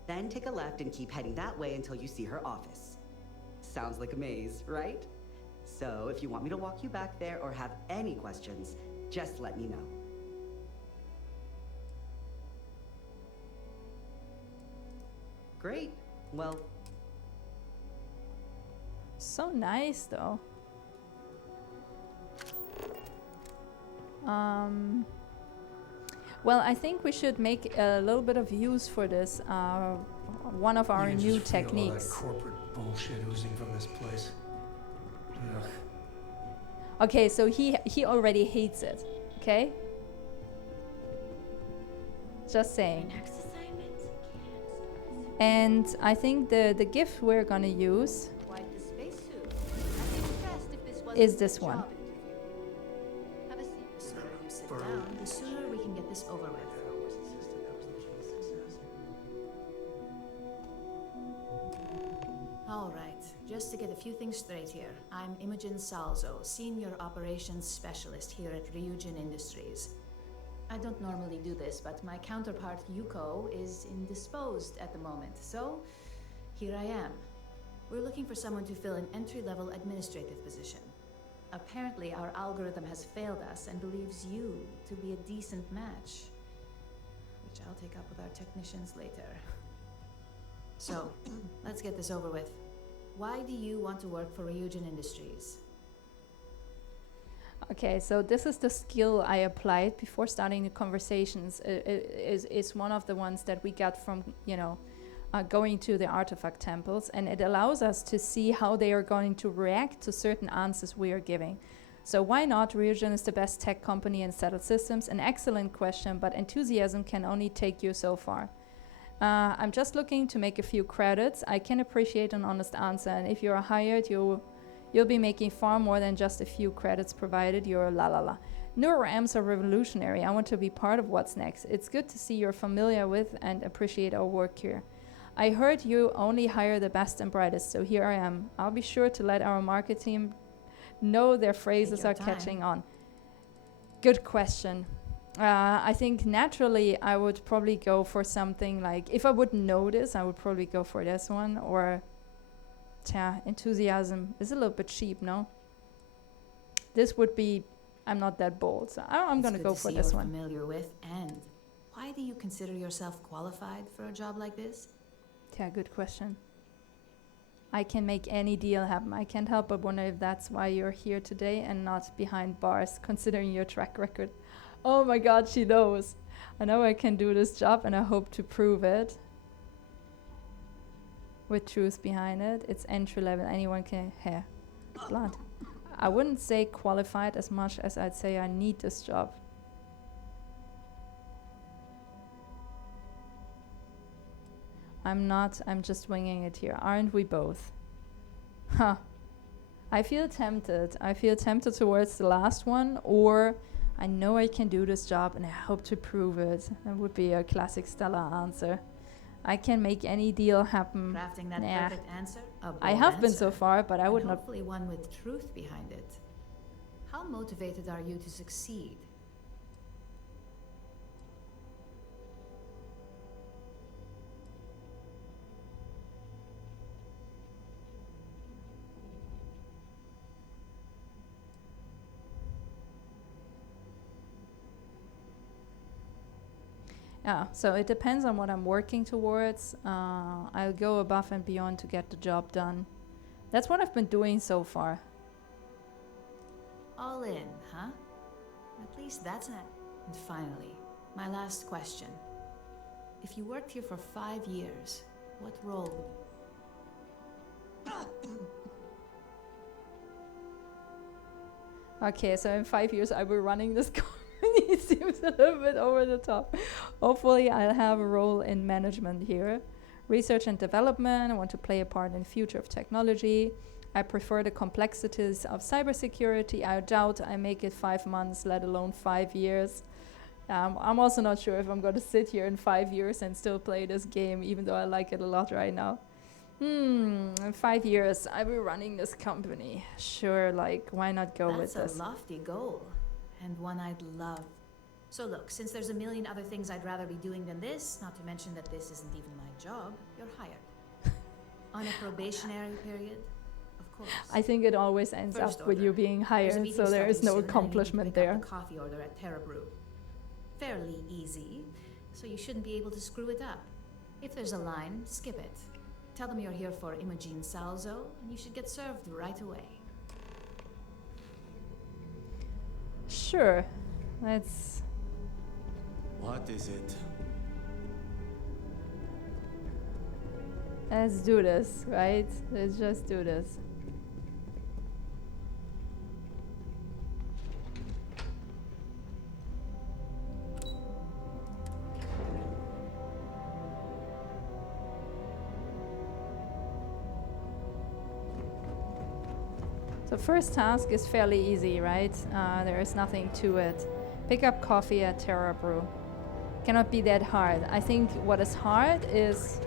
Then take a left and keep heading that way until you see her office. Sounds like a maze, right? So if you want me to walk you back there or have any questions, just let me know. Great. Well, So nice though. Well, I think we should make a little bit of use for this. One of our You can new just feel all that techniques. corporate bullshit oozing from this place. Ugh. Okay, so he already hates it. Okay. Just saying. Next assignment. And I think the gift we're gonna use Quite the spacesuit. I'd be impressed if this wasn't is this a one. job interview. Have a seat. The sooner you sit down, the sooner we can get this over with. All right, just to get a few things straight here. I'm Imogen Salzo, Senior Operations Specialist here at Ryujin Industries. I don't normally do this, but my counterpart Yuko is indisposed at the moment, so here I am. We're looking for someone to fill an entry-level administrative position. Apparently, our algorithm has failed us and believes you to be a decent match, which I'll take up with our technicians later. So, let's get this over with. Why do you want to work for Ryujin Industries? Okay, so this is the skill I applied before starting the conversations. Is one of the ones that we got from, going to the artifact temples, and it allows us to see how they are going to react to certain answers we are giving. So why not? Ryujin is the best tech company in settled systems. An excellent question, but enthusiasm can only take you so far. I'm just looking to make a few credits. I can appreciate an honest answer, and if you're hired, you'll be making far more than just a few credits provided you're la la la. NeuroAMs are revolutionary. I want to be part of what's next. It's good to see you're familiar with and appreciate our work here. I heard you only hire the best and brightest, so here I am. I'll be sure to let our market team know their phrases your are time. catching on. Good question. I think naturally I would probably go for something like, if I wouldn't know this, I would probably go for this one, or enthusiasm is a little bit cheap, no? This would be, I'm not that bold, so I'm gonna go for this one. Familiar with, and why do you consider yourself qualified for a job like this? Yeah, good question. I can make any deal happen. I can't help but wonder if that's why you're here today and not behind bars, considering your track record. Oh my god, she knows. I know I can do this job and I hope to prove it. With truth behind it. It's entry level. Anyone can hair. Blood. I wouldn't say qualified as much as I'd say I need this job. I'm not. I'm just winging it here. Aren't we both? Huh. I feel tempted. I feel tempted towards the last one, or I know I can do this job and I hope to prove it. That would be a classic Stella answer. I can make any deal happen. Crafting that Nah. perfect answer? A I bold have been so answer. far, but I And would not. hopefully one with truth behind it. How motivated are you to succeed? Yeah, so it depends on what I'm working towards. I'll go above and beyond to get the job done. That's what I've been doing so far. All in, huh? At least that's not. And finally, my last question. If you worked here for 5 years, what role would Okay, so in 5 years I will be running this company. he seems a little bit over the top. Hopefully, I'll have a role in management here. Research and development. I want to play a part in the future of technology. I prefer the complexities of cybersecurity. I doubt I make it 5 months, let alone 5 years. I'm also not sure if I'm going to sit here in 5 years and still play this game, even though I like it a lot right now. In 5 years, I'll be running this company. Sure, like, why not go with That's this? a lofty goal, and one I'd love. So look, since there's a million other things I'd rather be doing than this, not to mention that this isn't even my job, you're hired. On a probationary period, of course. I think it always ends First up with you order. being There's a hired, meeting so there is starting no soon, and I need to accomplishment pick up there. the coffee order at Terra Brew. Fairly easy, so you shouldn't be able to screw it up. If there's a line, skip it. Tell them you're here for Imogen Salzo, and you should get served right away. Sure, let's... What is it? Let's do this, right? Let's just do this. So first task is fairly easy, right? There is nothing to it. Pick up coffee at Terra Brew. Cannot be that hard. I think what is hard is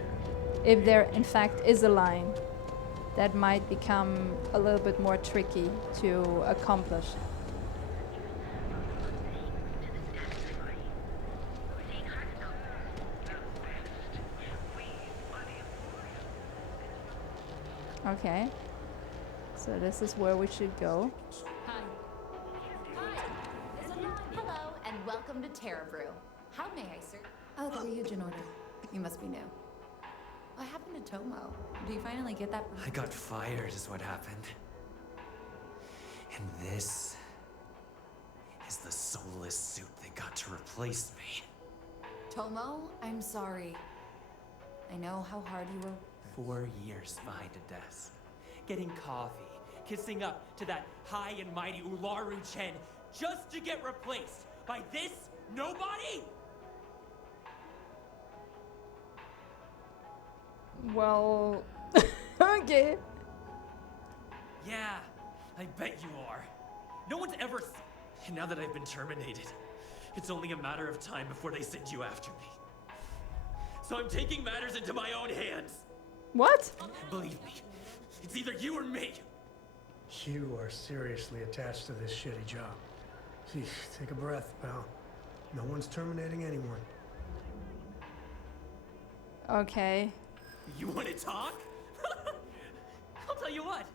if there in fact is a line. That might become a little bit more tricky to accomplish. Okay. So this is where we should go. Hi. Hi. There's a line. Hello, and welcome to Terra Brew. How may I serve? Oh, the Ryujin order. You must be new. What happened to Tomo? Do you finally get that? I got fired is what happened. And this is the soulless suit that got to replace me. Tomo, I'm sorry. I know how hard you were. 4 years behind a desk, getting coffee, kissing up to that high and mighty Ularu Chen, just to get replaced by this nobody? Well, okay. Yeah, I bet you are. No one's ever and now that I've been terminated, it's only a matter of time before they send you after me. So I'm taking matters into my own hands. What? Believe me, it's either you or me. You are seriously attached to this shitty job. Gee, take a breath, pal. No one's terminating anyone. Okay. You want to talk? I'll tell you what.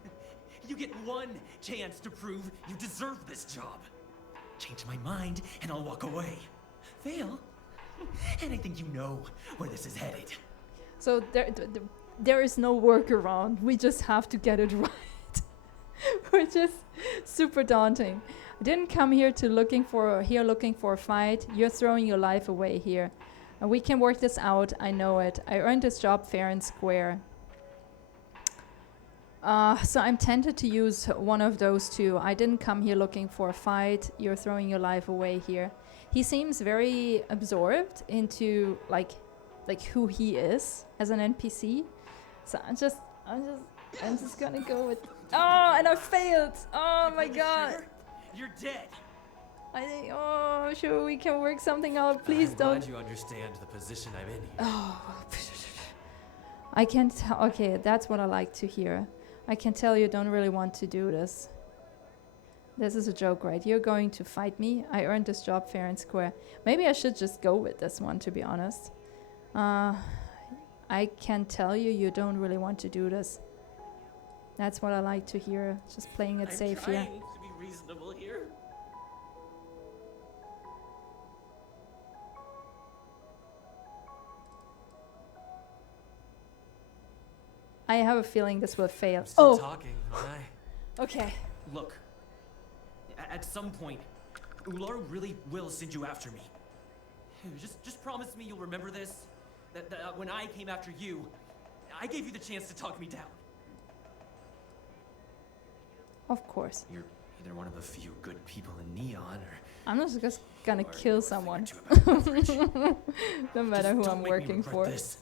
You get one chance to prove you deserve this job. Change my mind and I'll walk away. Fail, and I think you know where this is headed. So there is no workaround. We just have to get it right. Which is super daunting. I didn't come here looking for a fight. You're throwing your life away here. And we can work this out. I know it. I earned this job fair and square. So I'm tempted to use one of those two. I didn't come here looking for a fight. You're throwing your life away here. He seems very absorbed into like who he is as an NPC. So I'm just gonna go with. Oh, and I failed. Oh my god. You're dead. I think. Oh, sure, we can work something out. Please I'm don't. glad you understand the position I'm in here. Oh, I can tell. Okay, that's what I like to hear. I can tell you don't really want to do this. This is a joke, right? You're going to fight me. I earned this job fair and square. Maybe I should just go with this one, to be honest. I can tell you don't really want to do this. That's what I like to hear. Just playing it safe here. I'm trying to be reasonable here. I have a feeling this will fail. I'm still Oh, talking, aren't I? okay. Look, at some point, Ularu really will send you after me. Just promise me you'll remember this. That when I came after you, I gave you the chance to talk me down. Of course. You're Either one of the few good people in Neon, or I'm not just gonna or kill know a someone. thing or two about beverage. No matter Just who don't I'm make me working regret for. this.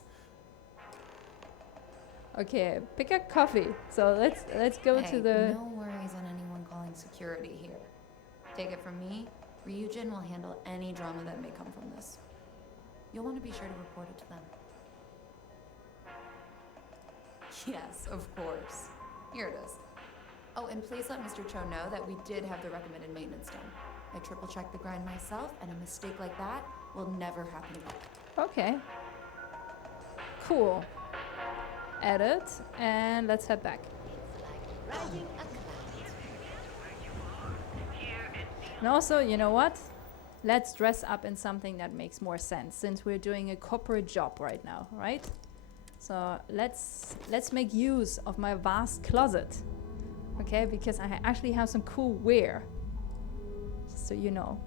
Okay, pick a coffee. So let's go Hey, to the. no worries on anyone calling security here. Take it from me, Ryujin will handle any drama that may come from this. You'll want to be sure to report it to them. Yes, of course. Here it is. Oh, and please let Mr. Cho know that we did have the recommended maintenance done. I triple-checked the grind myself, and a mistake like that will never happen again. Okay. Cool. Edit, and let's head back. And also, you know what? Let's dress up in something that makes more sense, since we're doing a corporate job right now, right? So let's make use of my vast closet, okay? Because I actually have some cool wear, just so you know.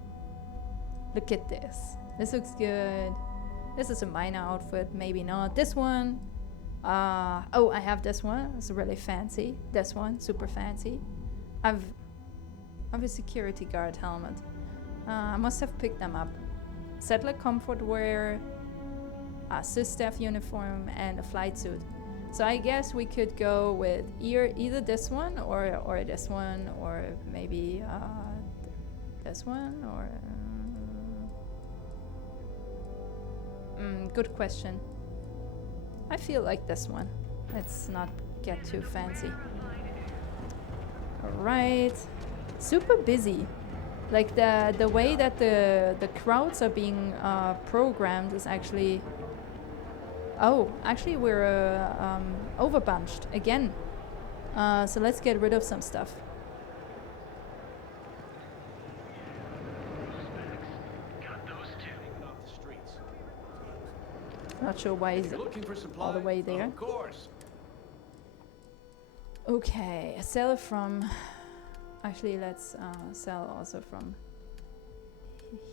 Look at this. This looks good. This is a minor outfit, maybe not. This one. Oh, I have this one. It's really fancy. This one, super fancy. I've a security guard helmet. I must have picked them up. Settler comfort wear, a sys-staff uniform, and a flight suit. So I guess we could go with either this one or this one, or maybe this one, or good question. I feel like this one. Let's not get too fancy. Alright. Super busy. Like the way that the crowds are being programmed is actually... Oh, actually we're overbunched again. So let's get rid of some stuff. Not sure why he's all the way there. Of course. Okay, sell from... Actually, let's sell also from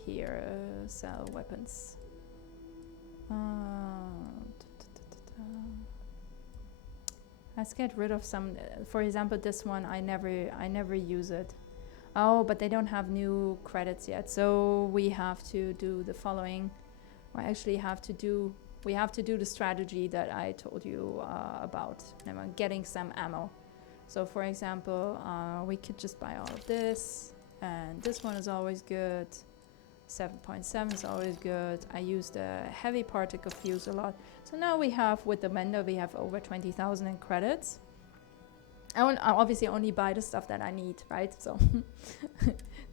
here. Sell weapons. Let's get rid of some. For example, this one I never use it. Oh, but they don't have new credits yet, so we have to do the following. We actually have to do. We have to do the strategy that I told you about. Getting some ammo. So for example, we could just buy all of this, and this one is always good. 7.7 is always good. I use the heavy particle fuse a lot. So now we have, with the vendor, we have over 20,000 in credits. I obviously only buy the stuff that I need, right? So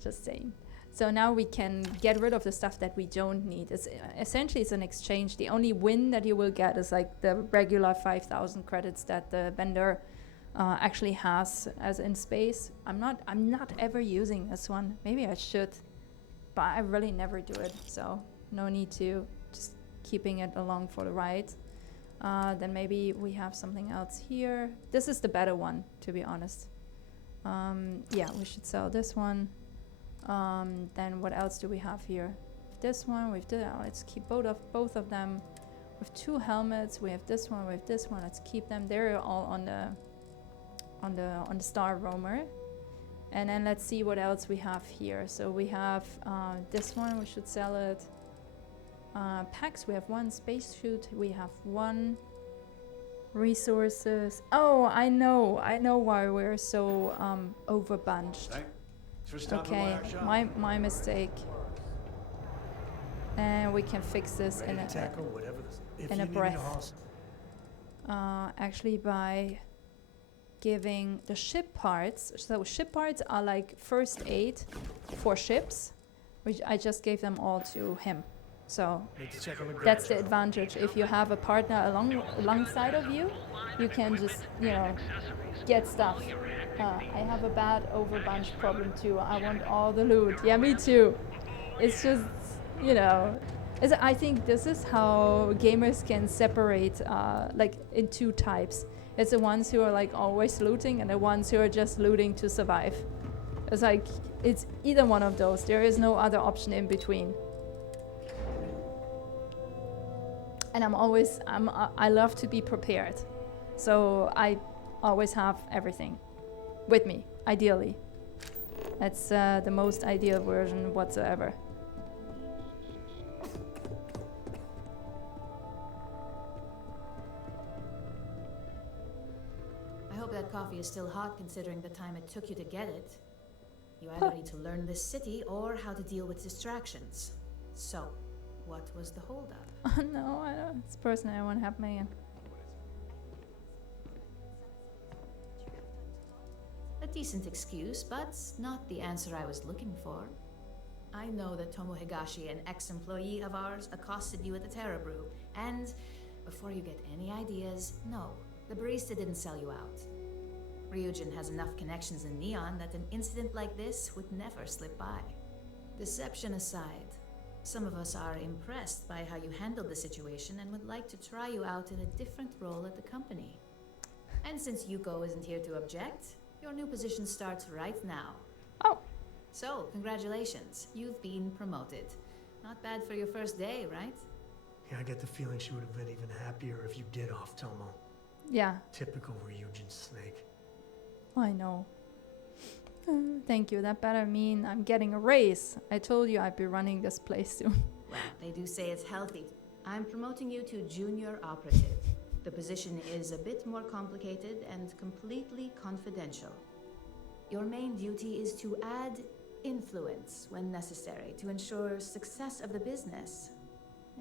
just saying. So now we can get rid of the stuff that we don't need. It's essentially it's an exchange. The only win that you will get is like the regular 5,000 credits that the vendor actually has as in space. I'm not ever using this one. Maybe I should, but I really never do it. So no need to, just keeping it along for the ride. Then maybe we have something else here. This is the better one, to be honest. Yeah, we should sell this one. Then what else do we have here? This one, let's keep both of them. With 2 helmets, we have this one, we have this one. Let's keep them. They're all on the Star Roamer. And then let's see what else we have here. So we have this one, we should sell it. Packs, we have 1 spacesuit, we have 1 resources. Oh, I know why we're so overbunched. Okay, my mistake. And we can fix this in a breath. Actually by giving the ship parts. So ship parts are like first aid for ships, which I just gave them all to him. So that's the advantage. If you have a partner alongside of you, you can just, get stuff. I have a bad overbunch problem too. I want all the loot. Yeah, me too. It's just, I think this is how gamers can separate like in 2 types. It's the ones who are like always looting and the ones who are just looting to survive. It's like, it's either one of those. There is no other option in between. And I love to be prepared. So I always have everything with me, ideally. That's the most ideal version whatsoever. I hope that coffee is still hot considering the time it took you to get it. You either need to learn this city or how to deal with distractions. So, what was the holdup? Oh no, I don't. It's personal. I won't have Megan. A decent excuse, but not the answer I was looking for. I know that Tomo Higashi, an ex-employee of ours, accosted you at the Terra Brew, and before you get any ideas, no, the barista didn't sell you out. Ryujin has enough connections in Neon that an incident like this would never slip by. Deception aside, some of us are impressed by how you handled the situation and would like to try you out in a different role at the company. And since Yuko isn't here to object, your new position starts right now. Oh. So, congratulations. You've been promoted. Not bad for your first day, right? Yeah, I get the feeling she would have been even happier if you did off Tomo. Yeah. Typical Ryujin snake. I know. Thank you. That better mean I'm getting a raise. I told you I'd be running this place soon. Well, they do say it's healthy. I'm promoting you to junior operative. The position is a bit more complicated and completely confidential. Your main duty is to add influence when necessary to ensure success of the business.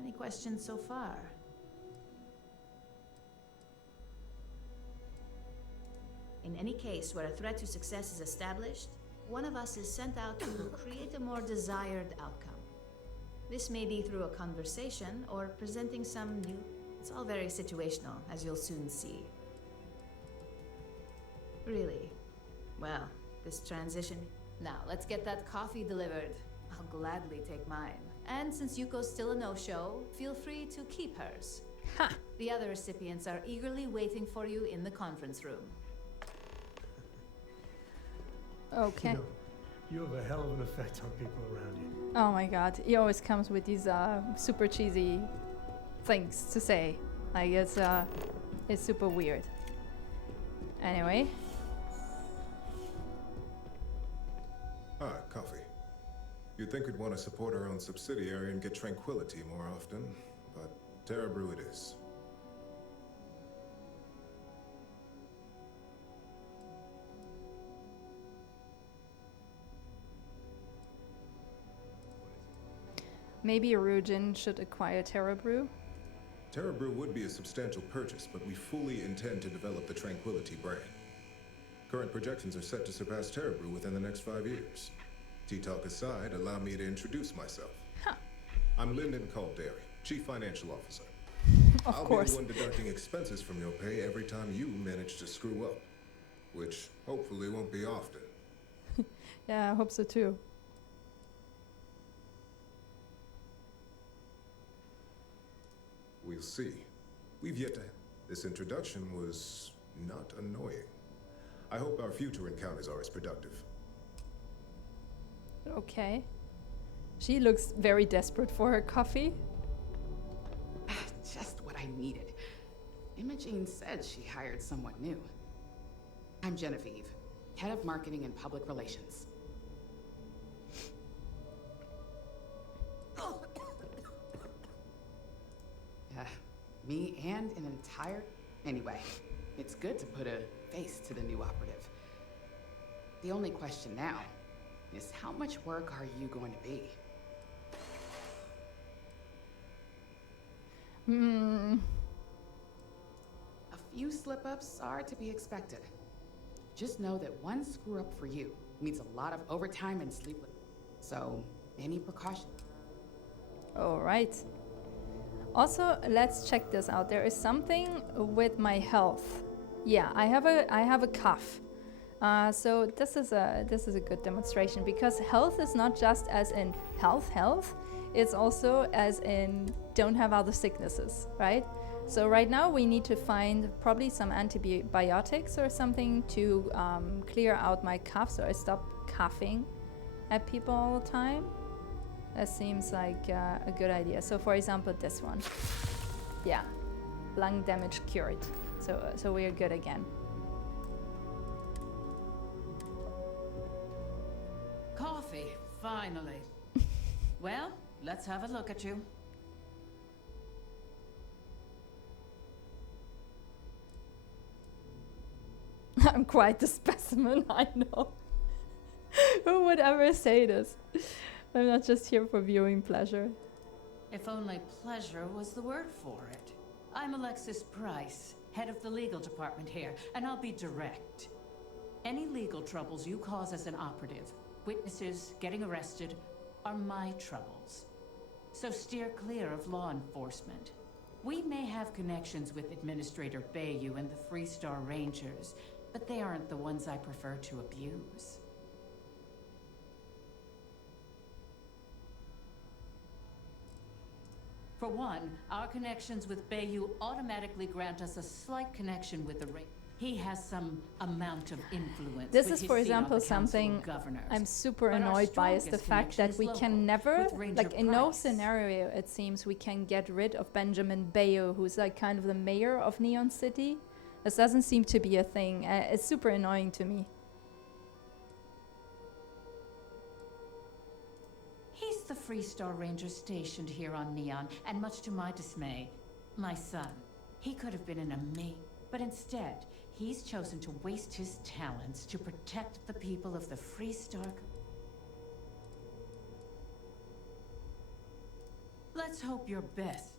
Any questions so far? In any case where a threat to success is established, one of us is sent out to create a more desired outcome. This may be through a conversation or presenting some new... It's all very situational, as you'll soon see. Really? Well, this transition... Now, let's get that coffee delivered. I'll gladly take mine. And since Yuko's still a no-show, feel free to keep hers. Ha! The other recipients are eagerly waiting for you in the conference room. Okay. You know, you have a hell of an effect on people around you. Oh my god. He always comes with these super cheesy things to say. Like it's super weird. Anyway. Ah, coffee. You'd think we'd want to support our own subsidiary and get tranquility more often, but Terra Brew it is. Maybe Ryujin should acquire Terra Brew. Terra Brew would be a substantial purchase, but we fully intend to develop the Tranquility brand. Current projections are set to surpass Terra Brew within the next 5 years. Tea talk aside, allow me to introduce myself. Huh. I'm Lyndon Calderi, Chief Financial Officer. Of course. I'll be the one deducting expenses from your pay every time you manage to screw up, which hopefully won't be often. Yeah, I hope so too. We'll see. We've yet to... This introduction was not annoying. I hope our future encounters are as productive. Okay. She looks very desperate for her coffee. Just what I needed. Imogene said she hired someone new. I'm Genevieve, head of marketing and public relations. Me and an entire... Anyway, it's good to put a face to the new operative. The only question now is how much work are you going to be? A few slip-ups are to be expected. Just know that one screw-up for you means a lot of overtime and sleepless. So, any precaution? All right. Also, let's check this out. There is something with my health. Yeah, I have a cough. So this is a good demonstration because health is not just as in health. It's also as in don't have other sicknesses, right? So right now we need to find probably some antibiotics or something to clear out my cough so I stop coughing at people all the time. That seems like a good idea. So for example, this one. Yeah, lung damage cured. So we're good again. coffee, finally. Well, let's have a look at you. I'm quite the specimen, I know. Who would ever say this? I'm not just here for viewing pleasure. If only pleasure was the word for it. I'm Alexis Price, head of the legal department here, and I'll be direct. Any legal troubles you cause as an operative, witnesses getting arrested, are my troubles. So steer clear of law enforcement. We may have connections with Administrator Bayou and the Freestar Rangers, but they aren't the ones I prefer to abuse. For one, our connections with Bayou automatically grant us a slight connection with the Rangers. He has some amount of influence. This with is, his for seat on example, the Council of something Governors. I'm super But our annoyed by is the strongest fact connection that is we local, can never, with Ranger like in no Price. scenario, it seems we can get rid of Benjamin Bayou, who's like kind of the mayor of Neon City. This doesn't seem to be a thing. It's super annoying to me. He's the Freestar Ranger stationed here on Neon, and much to my dismay, my son. He could have been an amazing, but instead, he's chosen to waste his talents to protect the people of the Freestar. Let's hope you're best.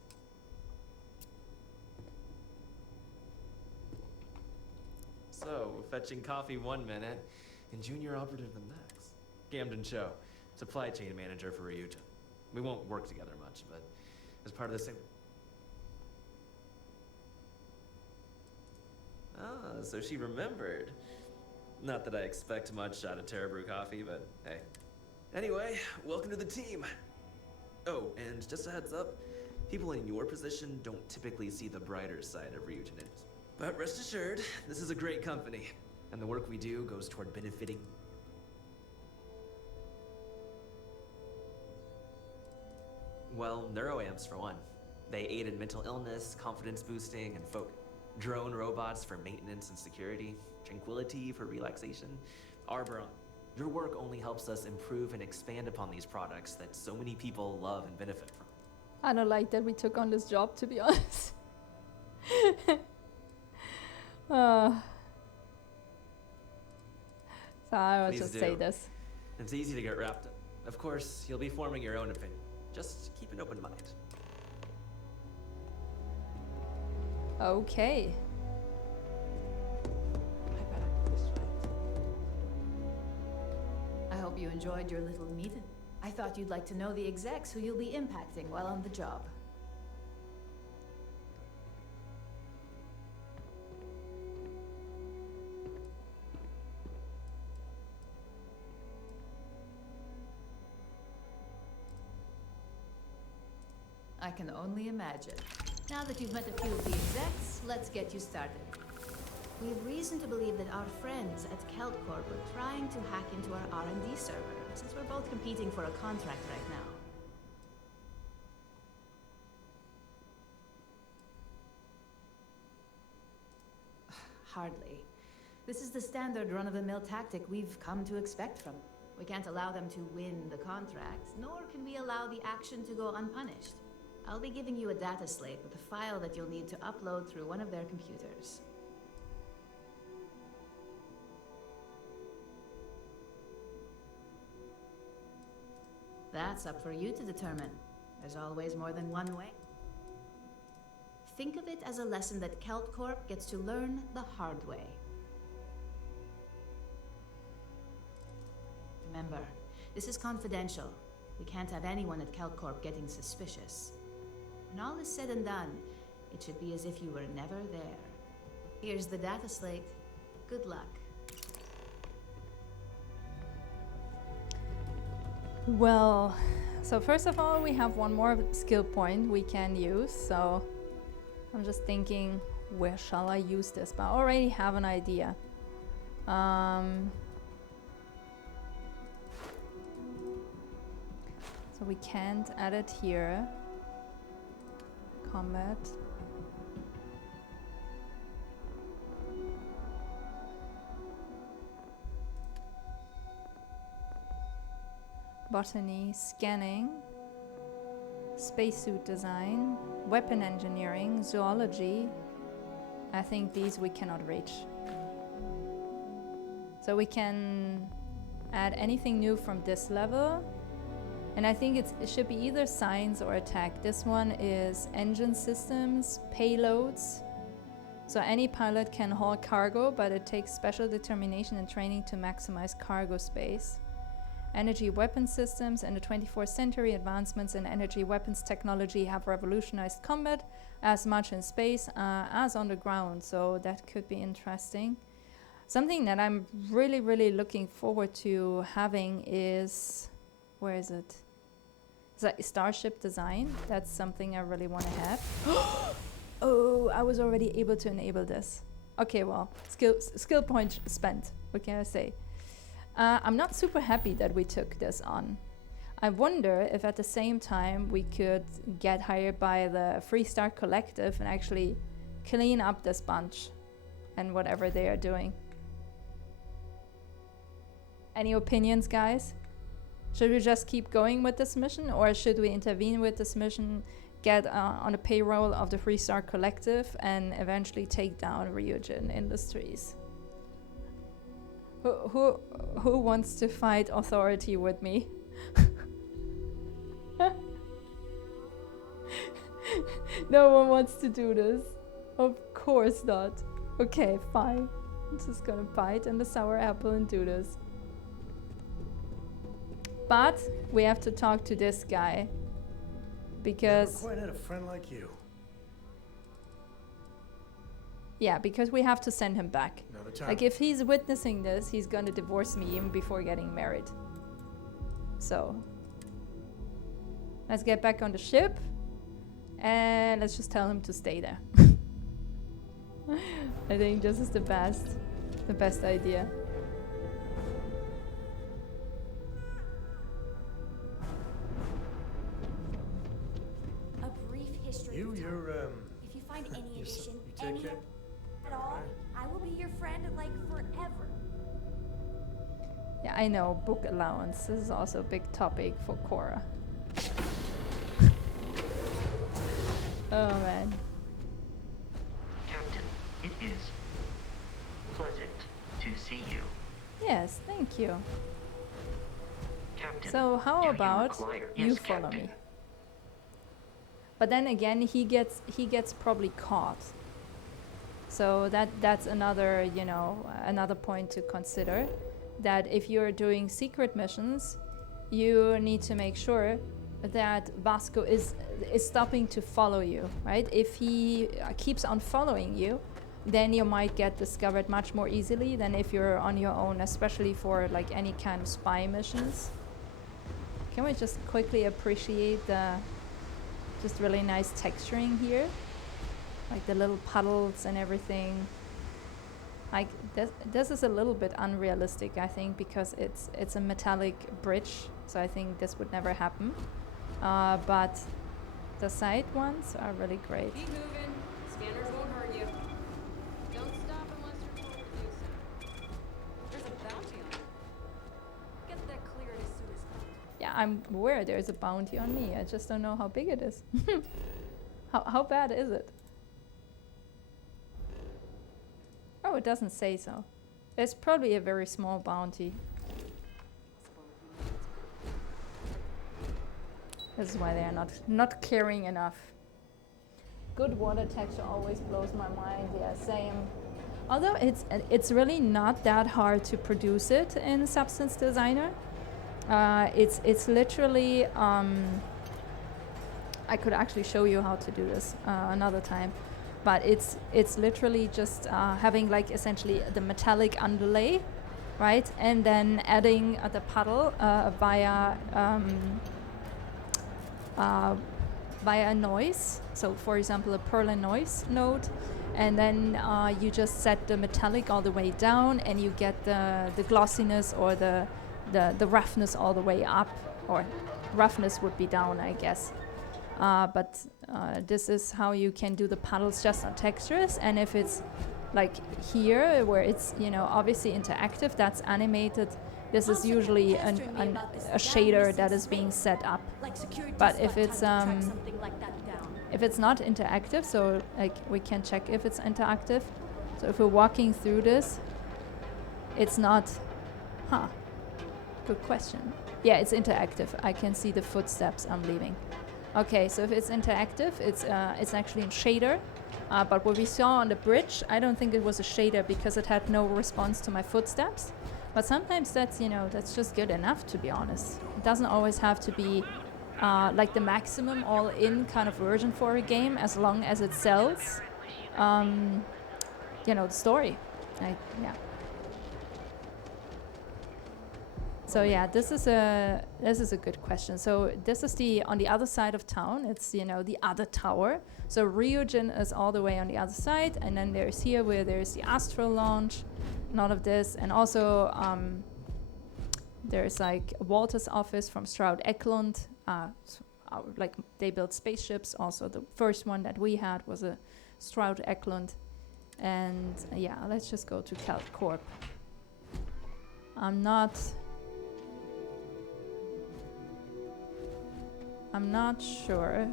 So, fetching coffee 1 minute and junior operative the next. Camden Cho, supply chain manager for Ryujin. We won't work together much, but as part of the same... Ah, so she remembered. Not that I expect much out of Terra Brew coffee, but hey. Anyway, welcome to the team. Oh, and just a heads up, people in your position don't typically see the brighter side of Ryujin. But rest assured, this is a great company, and the work we do goes toward benefiting. Well, neuroamps for one. They aid in mental illness, confidence boosting, and focus. Drone robots for maintenance and security, tranquility for relaxation. Arboron, your work only helps us improve and expand upon these products that so many people love and benefit from. I don't like that we took on this job, to be honest. So I will Please just do. say this. It's easy to get wrapped up. Of course, you'll be forming your own opinion. Just keep an open mind. Okay. I hope you enjoyed your little meeting. I thought you'd like to know the execs who you'll be impacting while on the job. I can only imagine. Now that you've met a few of the execs, let's get you started. We have reason to believe that our friends at KeltCorp are trying to hack into our R&D server, since we're both competing for a contract right now. Hardly. This is the standard run-of-the-mill tactic we've come to expect from them. We can't allow them to win the contract, nor can we allow the action to go unpunished. I'll be giving you a data slate with a file that you'll need to upload through one of their computers. That's up for you to determine. There's always more than one way. Think of it as a lesson that KeltCorp gets to learn the hard way. Remember, this is confidential. We can't have anyone at KeltCorp getting suspicious. When all is said and done, it should be as if you were never there. Here's the data slate. Good luck. Well, so first of all, we have one more skill point we can use. So I'm just thinking, where shall I use this? But I already have an idea. So we can't add it here. Combat. botany, scanning, spacesuit design, weapon engineering, zoology. I think these we cannot reach. So we can add anything new from this level. And I think it should be either science or attack. This one is engine systems, payloads. So any pilot can haul cargo, but it takes special determination and training to maximize cargo space. Energy weapon systems. In the 24th century, advancements in energy weapons technology have revolutionized combat as much in space as on the ground. So that could be interesting. Something that I'm really, really looking forward to having is, where is it? It's like Starship design. That's something I really want to have. Oh, I was already able to enable this. Okay, well, skill point spent. What can I say? I'm not super happy that we took this on. I wonder if at the same time we could get hired by the Freestar Collective and actually clean up this bunch and whatever they are doing. Any opinions, guys? Should we just keep going with this mission, or should we intervene with this mission, get on the payroll of the Freestar Collective, and eventually take down Ryujin Industries? Who wants to fight authority with me? No one wants to do this. Of course not. Okay, fine. I'm just gonna bite in the sour apple and do this. But we have to talk to this guy. Because... Never quite had a friend like you. Yeah, because we have to send him back. Another time. Like, if he's witnessing this, he's gonna divorce me even before getting married. So... let's get back on the ship. And let's just tell him to stay there. I think this is the best idea. A brief history. If you find any addition, any at all, I will be your friend like forever. Yeah, I know, book allowance. This is also a big topic for Cora. Oh man. Captain, it is pleasant to see you. Yes, thank you. Captain, So how about you follow me? But then again, he gets probably caught. So that's another, you know, another point to consider. That if you're doing secret missions, you need to make sure that Vasco is stopping to follow you, right? If he keeps on following you, then you might get discovered much more easily than if you're on your own, especially for like any kind of spy missions. Can we just quickly appreciate the just really nice texturing here? Like the little puddles and everything. Like this is a little bit unrealistic, I think, because it's a metallic bridge, so I think this would never happen. But the side ones are really great. Keep moving. Scanners won't hurt you. Don't stop unless you're told to do so. There's a bounty on you. Get that cleared as soon as possible. Yeah, I'm aware there's a bounty on me. I just don't know how big it is. How bad is it? Oh, it doesn't say so. It's probably a very small bounty. This is why they are not caring enough. Good water texture always blows my mind. Yeah, same. Although it's really not that hard to produce it in Substance Designer. It's literally I could actually show you how to do this another time, but it's literally just having like essentially the metallic underlay, right, and then adding the puddle via a noise. So for example, a Perlin noise node, and then you just set the metallic all the way down, and you get the glossiness or the roughness all the way up, or roughness would be down, I guess. But this is how you can do the puddles just on textures, and if it's like here where it's, you know, obviously interactive, that's animated this is usually a shader that is being set up. But if it's not interactive, so like we can check if it's interactive. So if we're walking through this, it's not. Good question. Yeah, it's interactive. I can see the footsteps I'm leaving. Okay, so if it's interactive, it's actually in shader. But what we saw on the bridge, I don't think it was a shader because it had no response to my footsteps. But sometimes that's, that's just good enough, to be honest. It doesn't always have to be like the maximum all-in kind of version for a game, as long as it sells, the story. Yeah. So yeah, this is a good question. So this is on the other side of town. It's the other tower. So Ryujin is all the way on the other side, and then there's here where there's the Astral launch, and all of this, and also there's like Walter's office from Stroud Eklund. Like they build spaceships. Also, the first one that we had was a Stroud Eklund, and yeah, let's just go to Celt Corp. I'm not sure.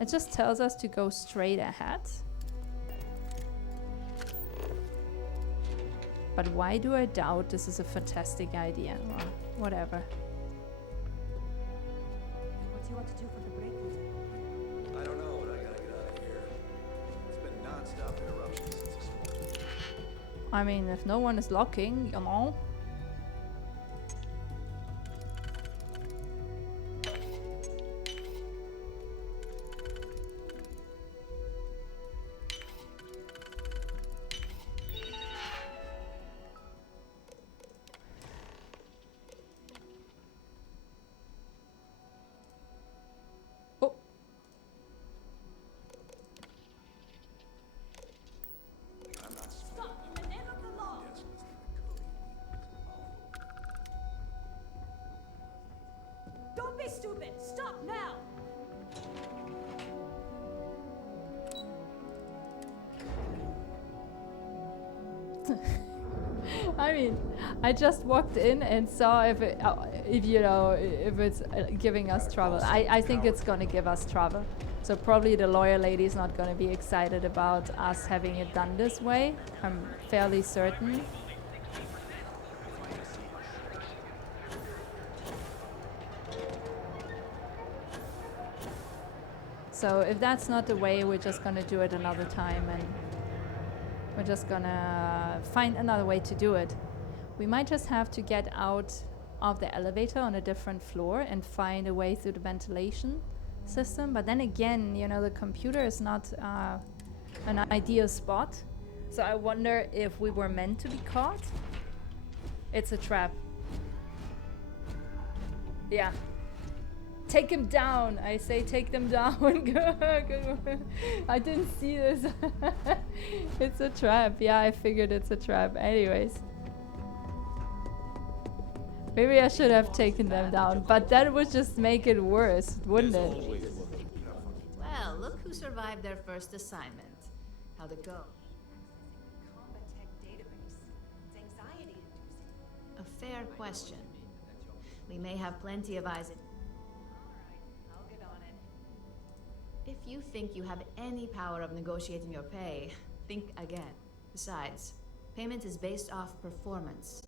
It just tells us to go straight ahead. But why do I doubt this is a fantastic idea? Well, whatever. What do you want to do for the break? I don't know, but I gotta get out of here. It's been non-stop interruptions since this morning. I mean, if no one is locking, Stupid! Stop now! I mean, I just walked in and saw if it's giving us trouble. I think it's gonna give us trouble. So probably the lawyer lady is not gonna be excited about us having it done this way. I'm fairly certain. So if that's not the way, we're just gonna do it another time, and we're just gonna find another way to do it. We might just have to get out of the elevator on a different floor and find a way through the ventilation system. But then again, the computer is not an ideal spot. So I wonder if we were meant to be caught. It's a trap. Yeah. Take him down. I say take them down. I didn't see this. It's a trap. Yeah, I figured it's a trap. Anyways. Maybe I should have taken them down, but that would just make it worse, wouldn't it? Well, look who survived their first assignment. How'd it go? A fair question. We may have plenty of eyes. If you think you have any power of negotiating your pay, think again. Besides, payment is based off performance.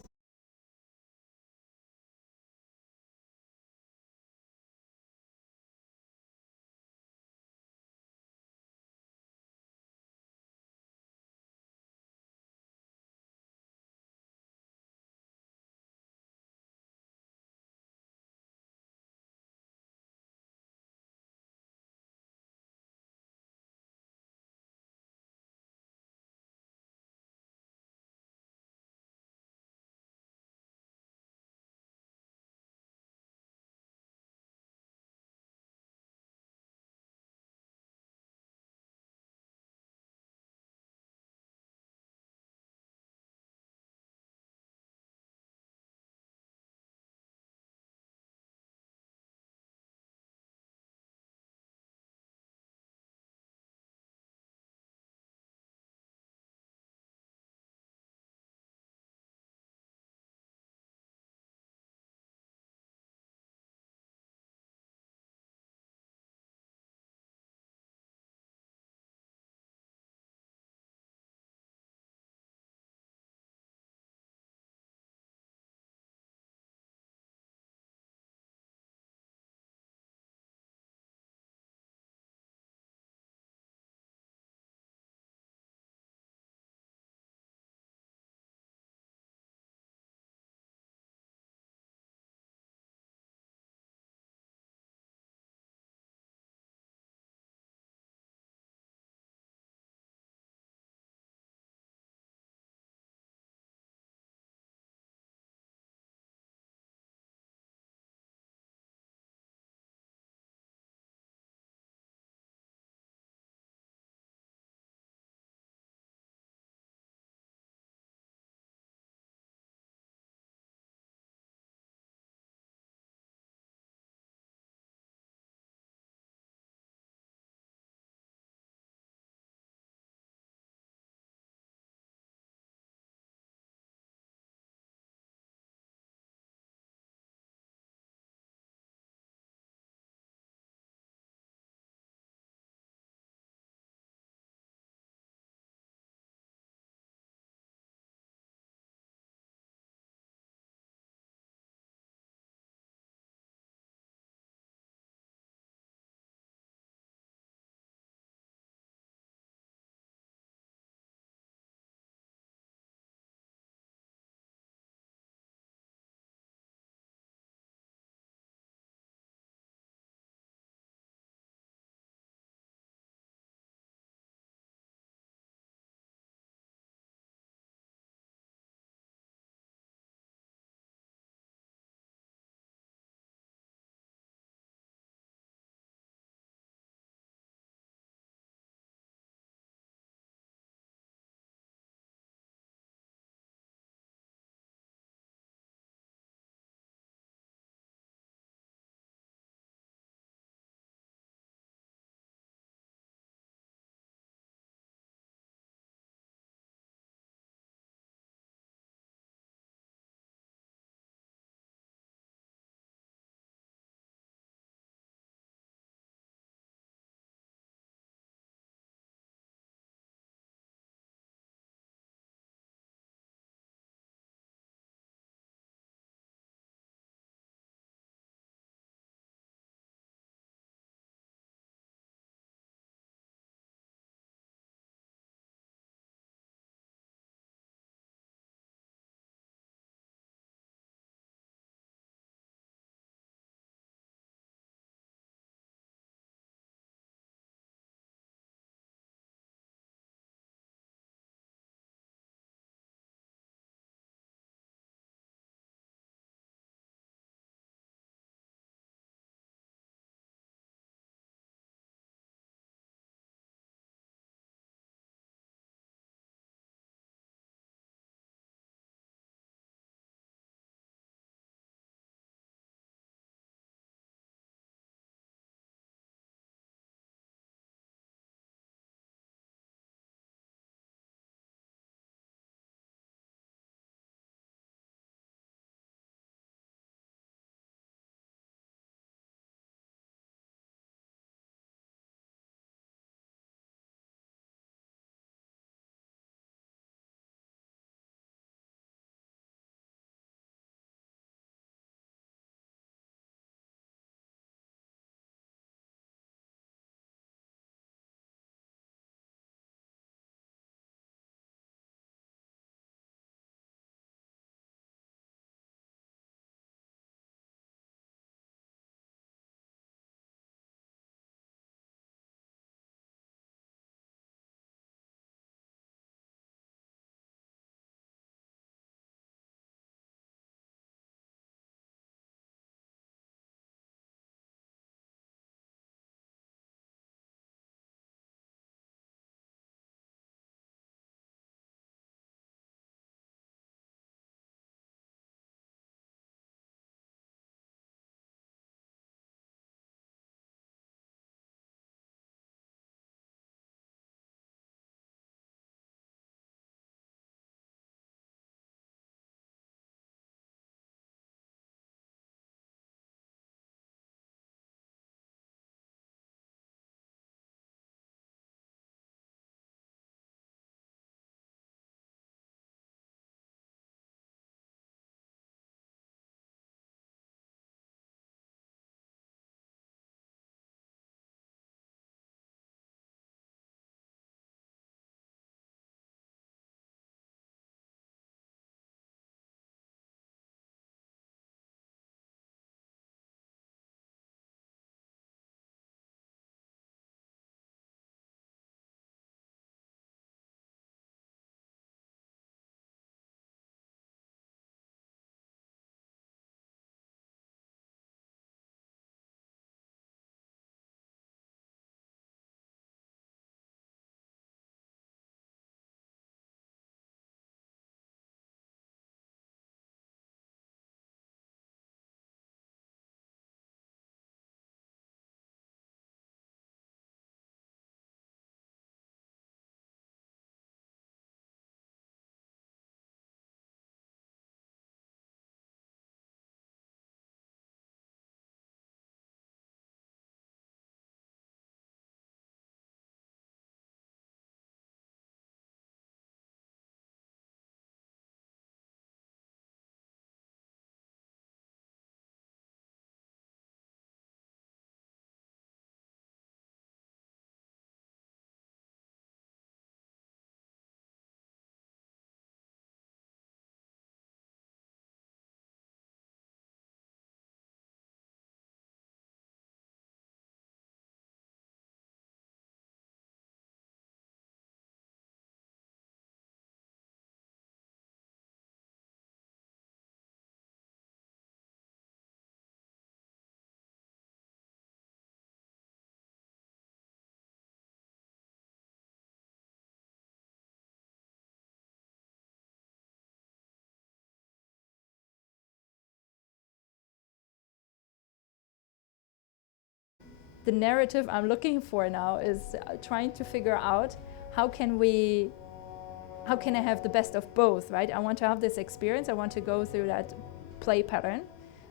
the narrative I'm looking for now is trying to figure out how can I have the best of both, right? I want to have this experience, I want to go through that play pattern,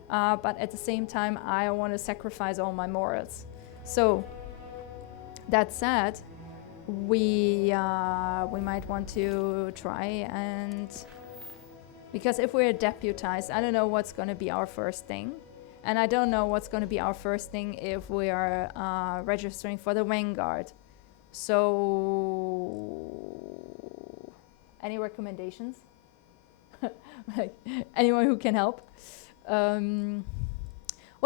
but at the same time I want to sacrifice all my morals. So that said, we might want to try and, because if we're deputized, I don't know what's going to be our first thing, and I don't know what's going to be our first thing if we are registering for the Vanguard. So any recommendations? Like anyone who can help? Well,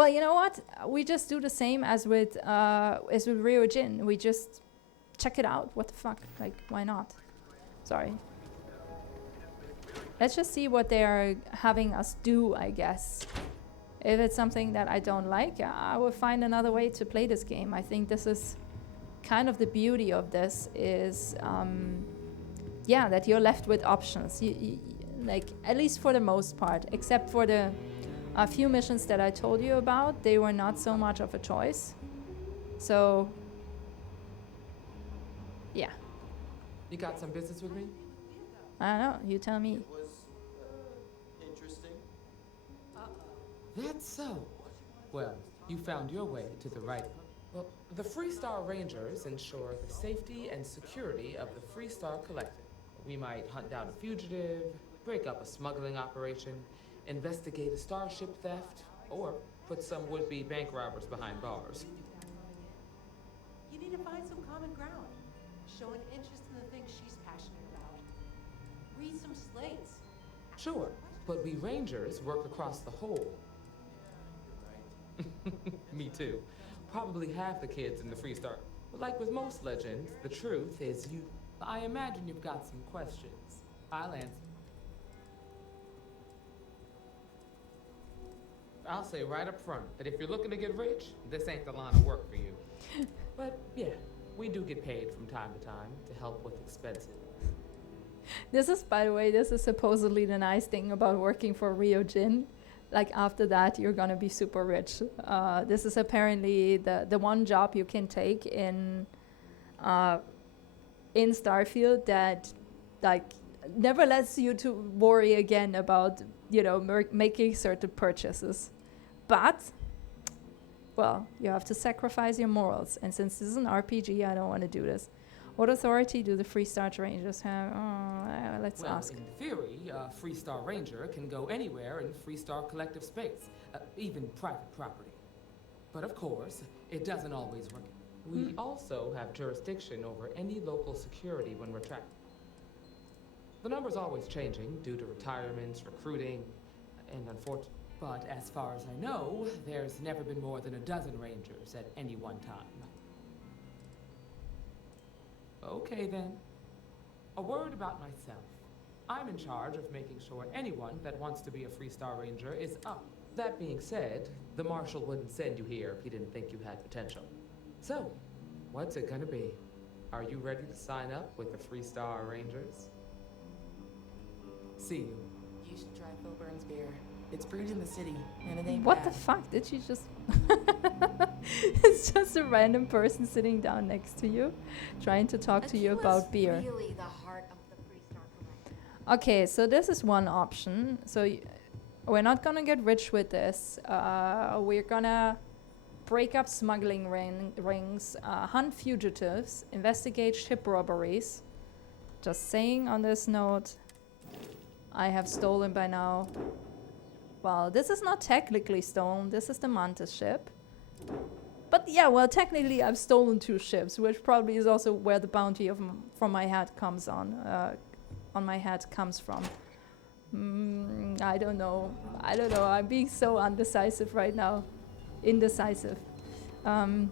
you know what? We just do the same as with Ryujin. We just check it out. What the fuck? Like, why not? Sorry. Let's just see what they are having us do, I guess. If it's something that I don't like, I will find another way to play this game. I think this is kind of the beauty of this is, yeah, that you're left with options. Like, at least for the most part, except for the a few missions that I told you about, they were not so much of a choice. So, yeah. You got some business with me? I don't know, you tell me. It was, interesting. That's so. Well, you found your way to the right. Well, the Freestar Rangers ensure the safety and security of the Freestar Collective. We might hunt down a fugitive, break up a smuggling operation, investigate a starship theft, or put some would-be bank robbers behind bars. You need to find some common ground. Show an interest in the things she's passionate about. Read some slates. Sure, but we Rangers work across the whole. Me too. Probably half the kids in the Freestar. But like with most legends, the truth is you... I imagine you've got some questions. I'll answer. I'll say right up front that if you're looking to get rich, this ain't the line of work for you. But yeah, we do get paid from time to time to help with expenses. This is, by the way, this is supposedly the nice thing about working for Ryujin. Like, after that, you're gonna be super rich. This is apparently the one job you can take in Starfield that, like, never lets you to worry again about, you know, making certain purchases. But, well, you have to sacrifice your morals. And since this is an RPG, I don't want to do this. What authority do the Freestar Rangers have? Let's ask. In theory, a Freestar Ranger can go anywhere in Freestar Collective space, even private property. But of course, it doesn't always work. We also have jurisdiction over any local security when we're trapped. The number's always changing due to retirements, recruiting, and unfortunately. But as far as I know, there's never been more than a dozen Rangers at any one time. Okay then. A word about myself. I'm in charge of making sure anyone that wants to be a Freestar Ranger is up. That being said, the Marshal wouldn't send you here if he didn't think you had potential. So, what's it gonna be? Are you ready to sign up with the Freestar Rangers? See you. You should try Phil Burns' beer. It's brewed in the city, and it ain't What bad. the fuck? Did you just... It's just a random person sitting down next to you, trying to talk to you about beer. Really the heart of the Freestar Collective. Okay, so this is one option. So we're not gonna get rich with this. We're gonna break up smuggling rings, hunt fugitives, investigate ship robberies. Just saying on this note, I have stolen by now. Well, this is not technically stolen. This is the Mantis ship. But yeah, well, technically I've stolen 2 ships, which probably is also where the bounty of from my head comes on my head comes from. I don't know. I don't know. I'm being so undecisive right now. Indecisive. Well,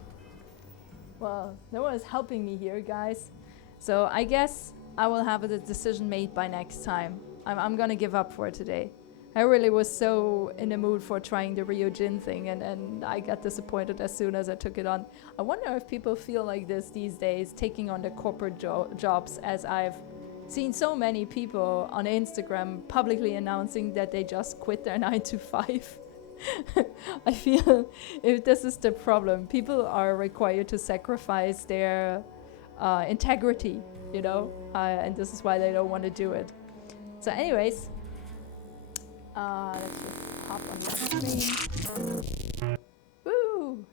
no one is helping me here, guys. So I guess I will have a decision made by next time. I'm gonna give up for today. I really was so in the mood for trying the Ryujin thing, and I got disappointed as soon as I took it on. I wonder if people feel like this these days, taking on the corporate jobs, as I've seen so many people on Instagram publicly announcing that they just quit their 9 to 5 I feel if this is the problem, people are required to sacrifice their integrity, you know, and this is why they don't want to do it. So anyways, let's just hop on the other screen. Woo!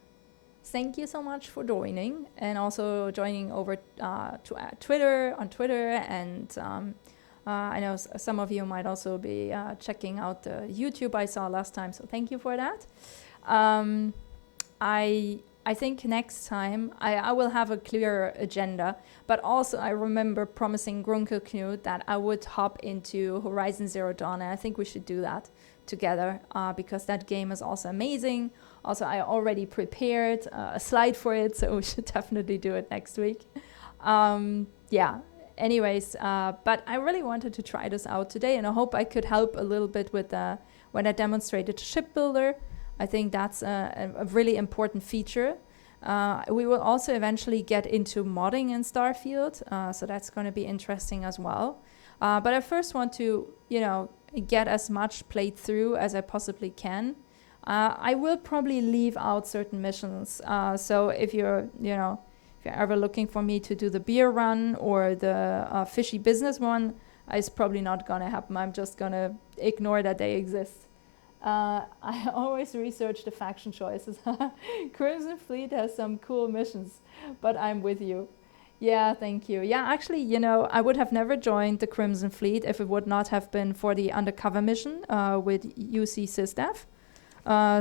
Thank you so much for joining, and also joining over to Twitter, and I know some of you might also be checking out the YouTube I saw last time, so thank you for that. I think next time I will have a clearer agenda, but also I remember promising Grunke Knut that I would hop into Horizon Zero Dawn, and I think we should do that together because that game is also amazing. Also, I already prepared a slide for it, so we should definitely do it next week. Yeah. Anyways, but I really wanted to try this out today, and I hope I could help a little bit with when I demonstrated Ship Builder. I think that's a really important feature. We will also eventually get into modding in Starfield, so that's going to be interesting as well. But I first want to, you know, get as much played through as I possibly can. I will probably leave out certain missions. So if you're, you know, if you're ever looking for me to do the beer run or the fishy business one, it's probably not gonna happen. I'm just gonna ignore that they exist. I always research the faction choices. Crimson Fleet has some cool missions, but I'm with you. Yeah, thank you. Yeah, actually, you know, I would have never joined the Crimson Fleet if it would not have been for the undercover mission with UC SysDev.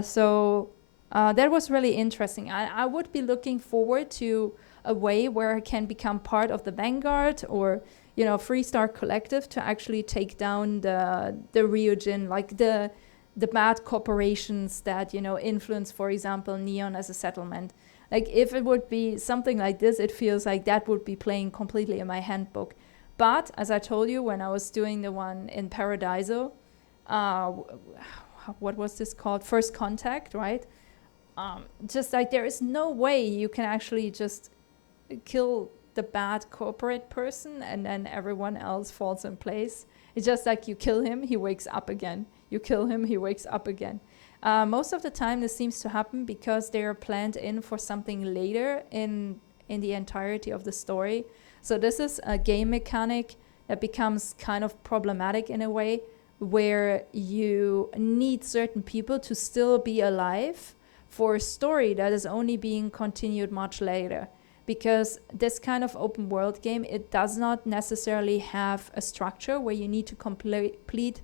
So that was really interesting. I would be looking forward to a way where I can become part of the Vanguard or, you know, Freestar Collective to actually take down the Ryujin, like the bad corporations that, you know, influence, for example, Neon as a settlement. Like, if it would be something like this, it feels like that would be playing completely in my handbook. But, as I told you, when I was doing the one in Paradiso, what was this called? First Contact, right? Just like there is no way you can actually just kill the bad corporate person and then everyone else falls in place. It's just like you kill him, he wakes up again. You kill him, he wakes up again. Most of the time this seems to happen because they are planned in for something later in the entirety of the story. So this is a game mechanic that becomes kind of problematic in a way where you need certain people to still be alive for a story that is only being continued much later. Because this kind of open world game, it does not necessarily have a structure where you need to complete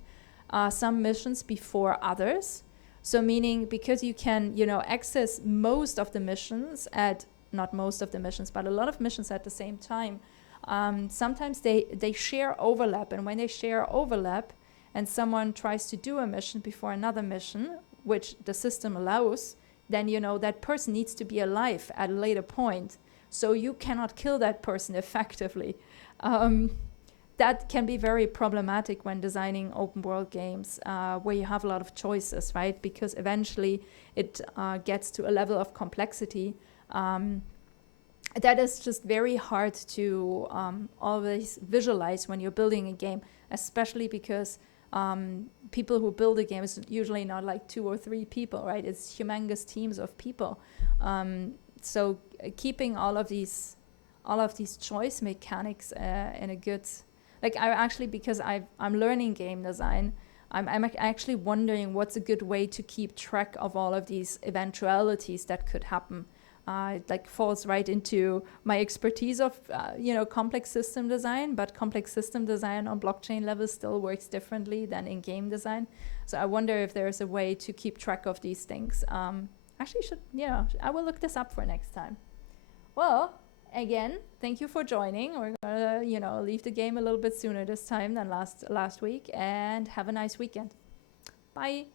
some missions before others. So meaning because you can, you know, access most of the missions not most of the missions, but a lot of missions at the same time. Sometimes they share overlap, and when they share overlap and someone tries to do a mission before another mission, which the system allows, then, you know, that person needs to be alive at a later point. So you cannot kill that person effectively. That can be very problematic when designing open world games where you have a lot of choices, right? Because eventually it gets to a level of complexity that is just very hard to always visualize when you're building a game, especially because people who build a game is usually not like 2 or 3 people, right? It's humongous teams of people. So keeping all of these choice mechanics in a good, like, I actually, because I'm learning game design, I'm actually wondering what's a good way to keep track of all of these eventualities that could happen. It like falls right into my expertise of you know, complex system design, but complex system design on blockchain level still works differently than in game design. So I wonder if there's a way to keep track of these things. Actually, I will look this up for next time. Well, again, thank you for joining. We're gonna, you know, leave the game a little bit sooner this time than last week, and have a nice weekend. Bye.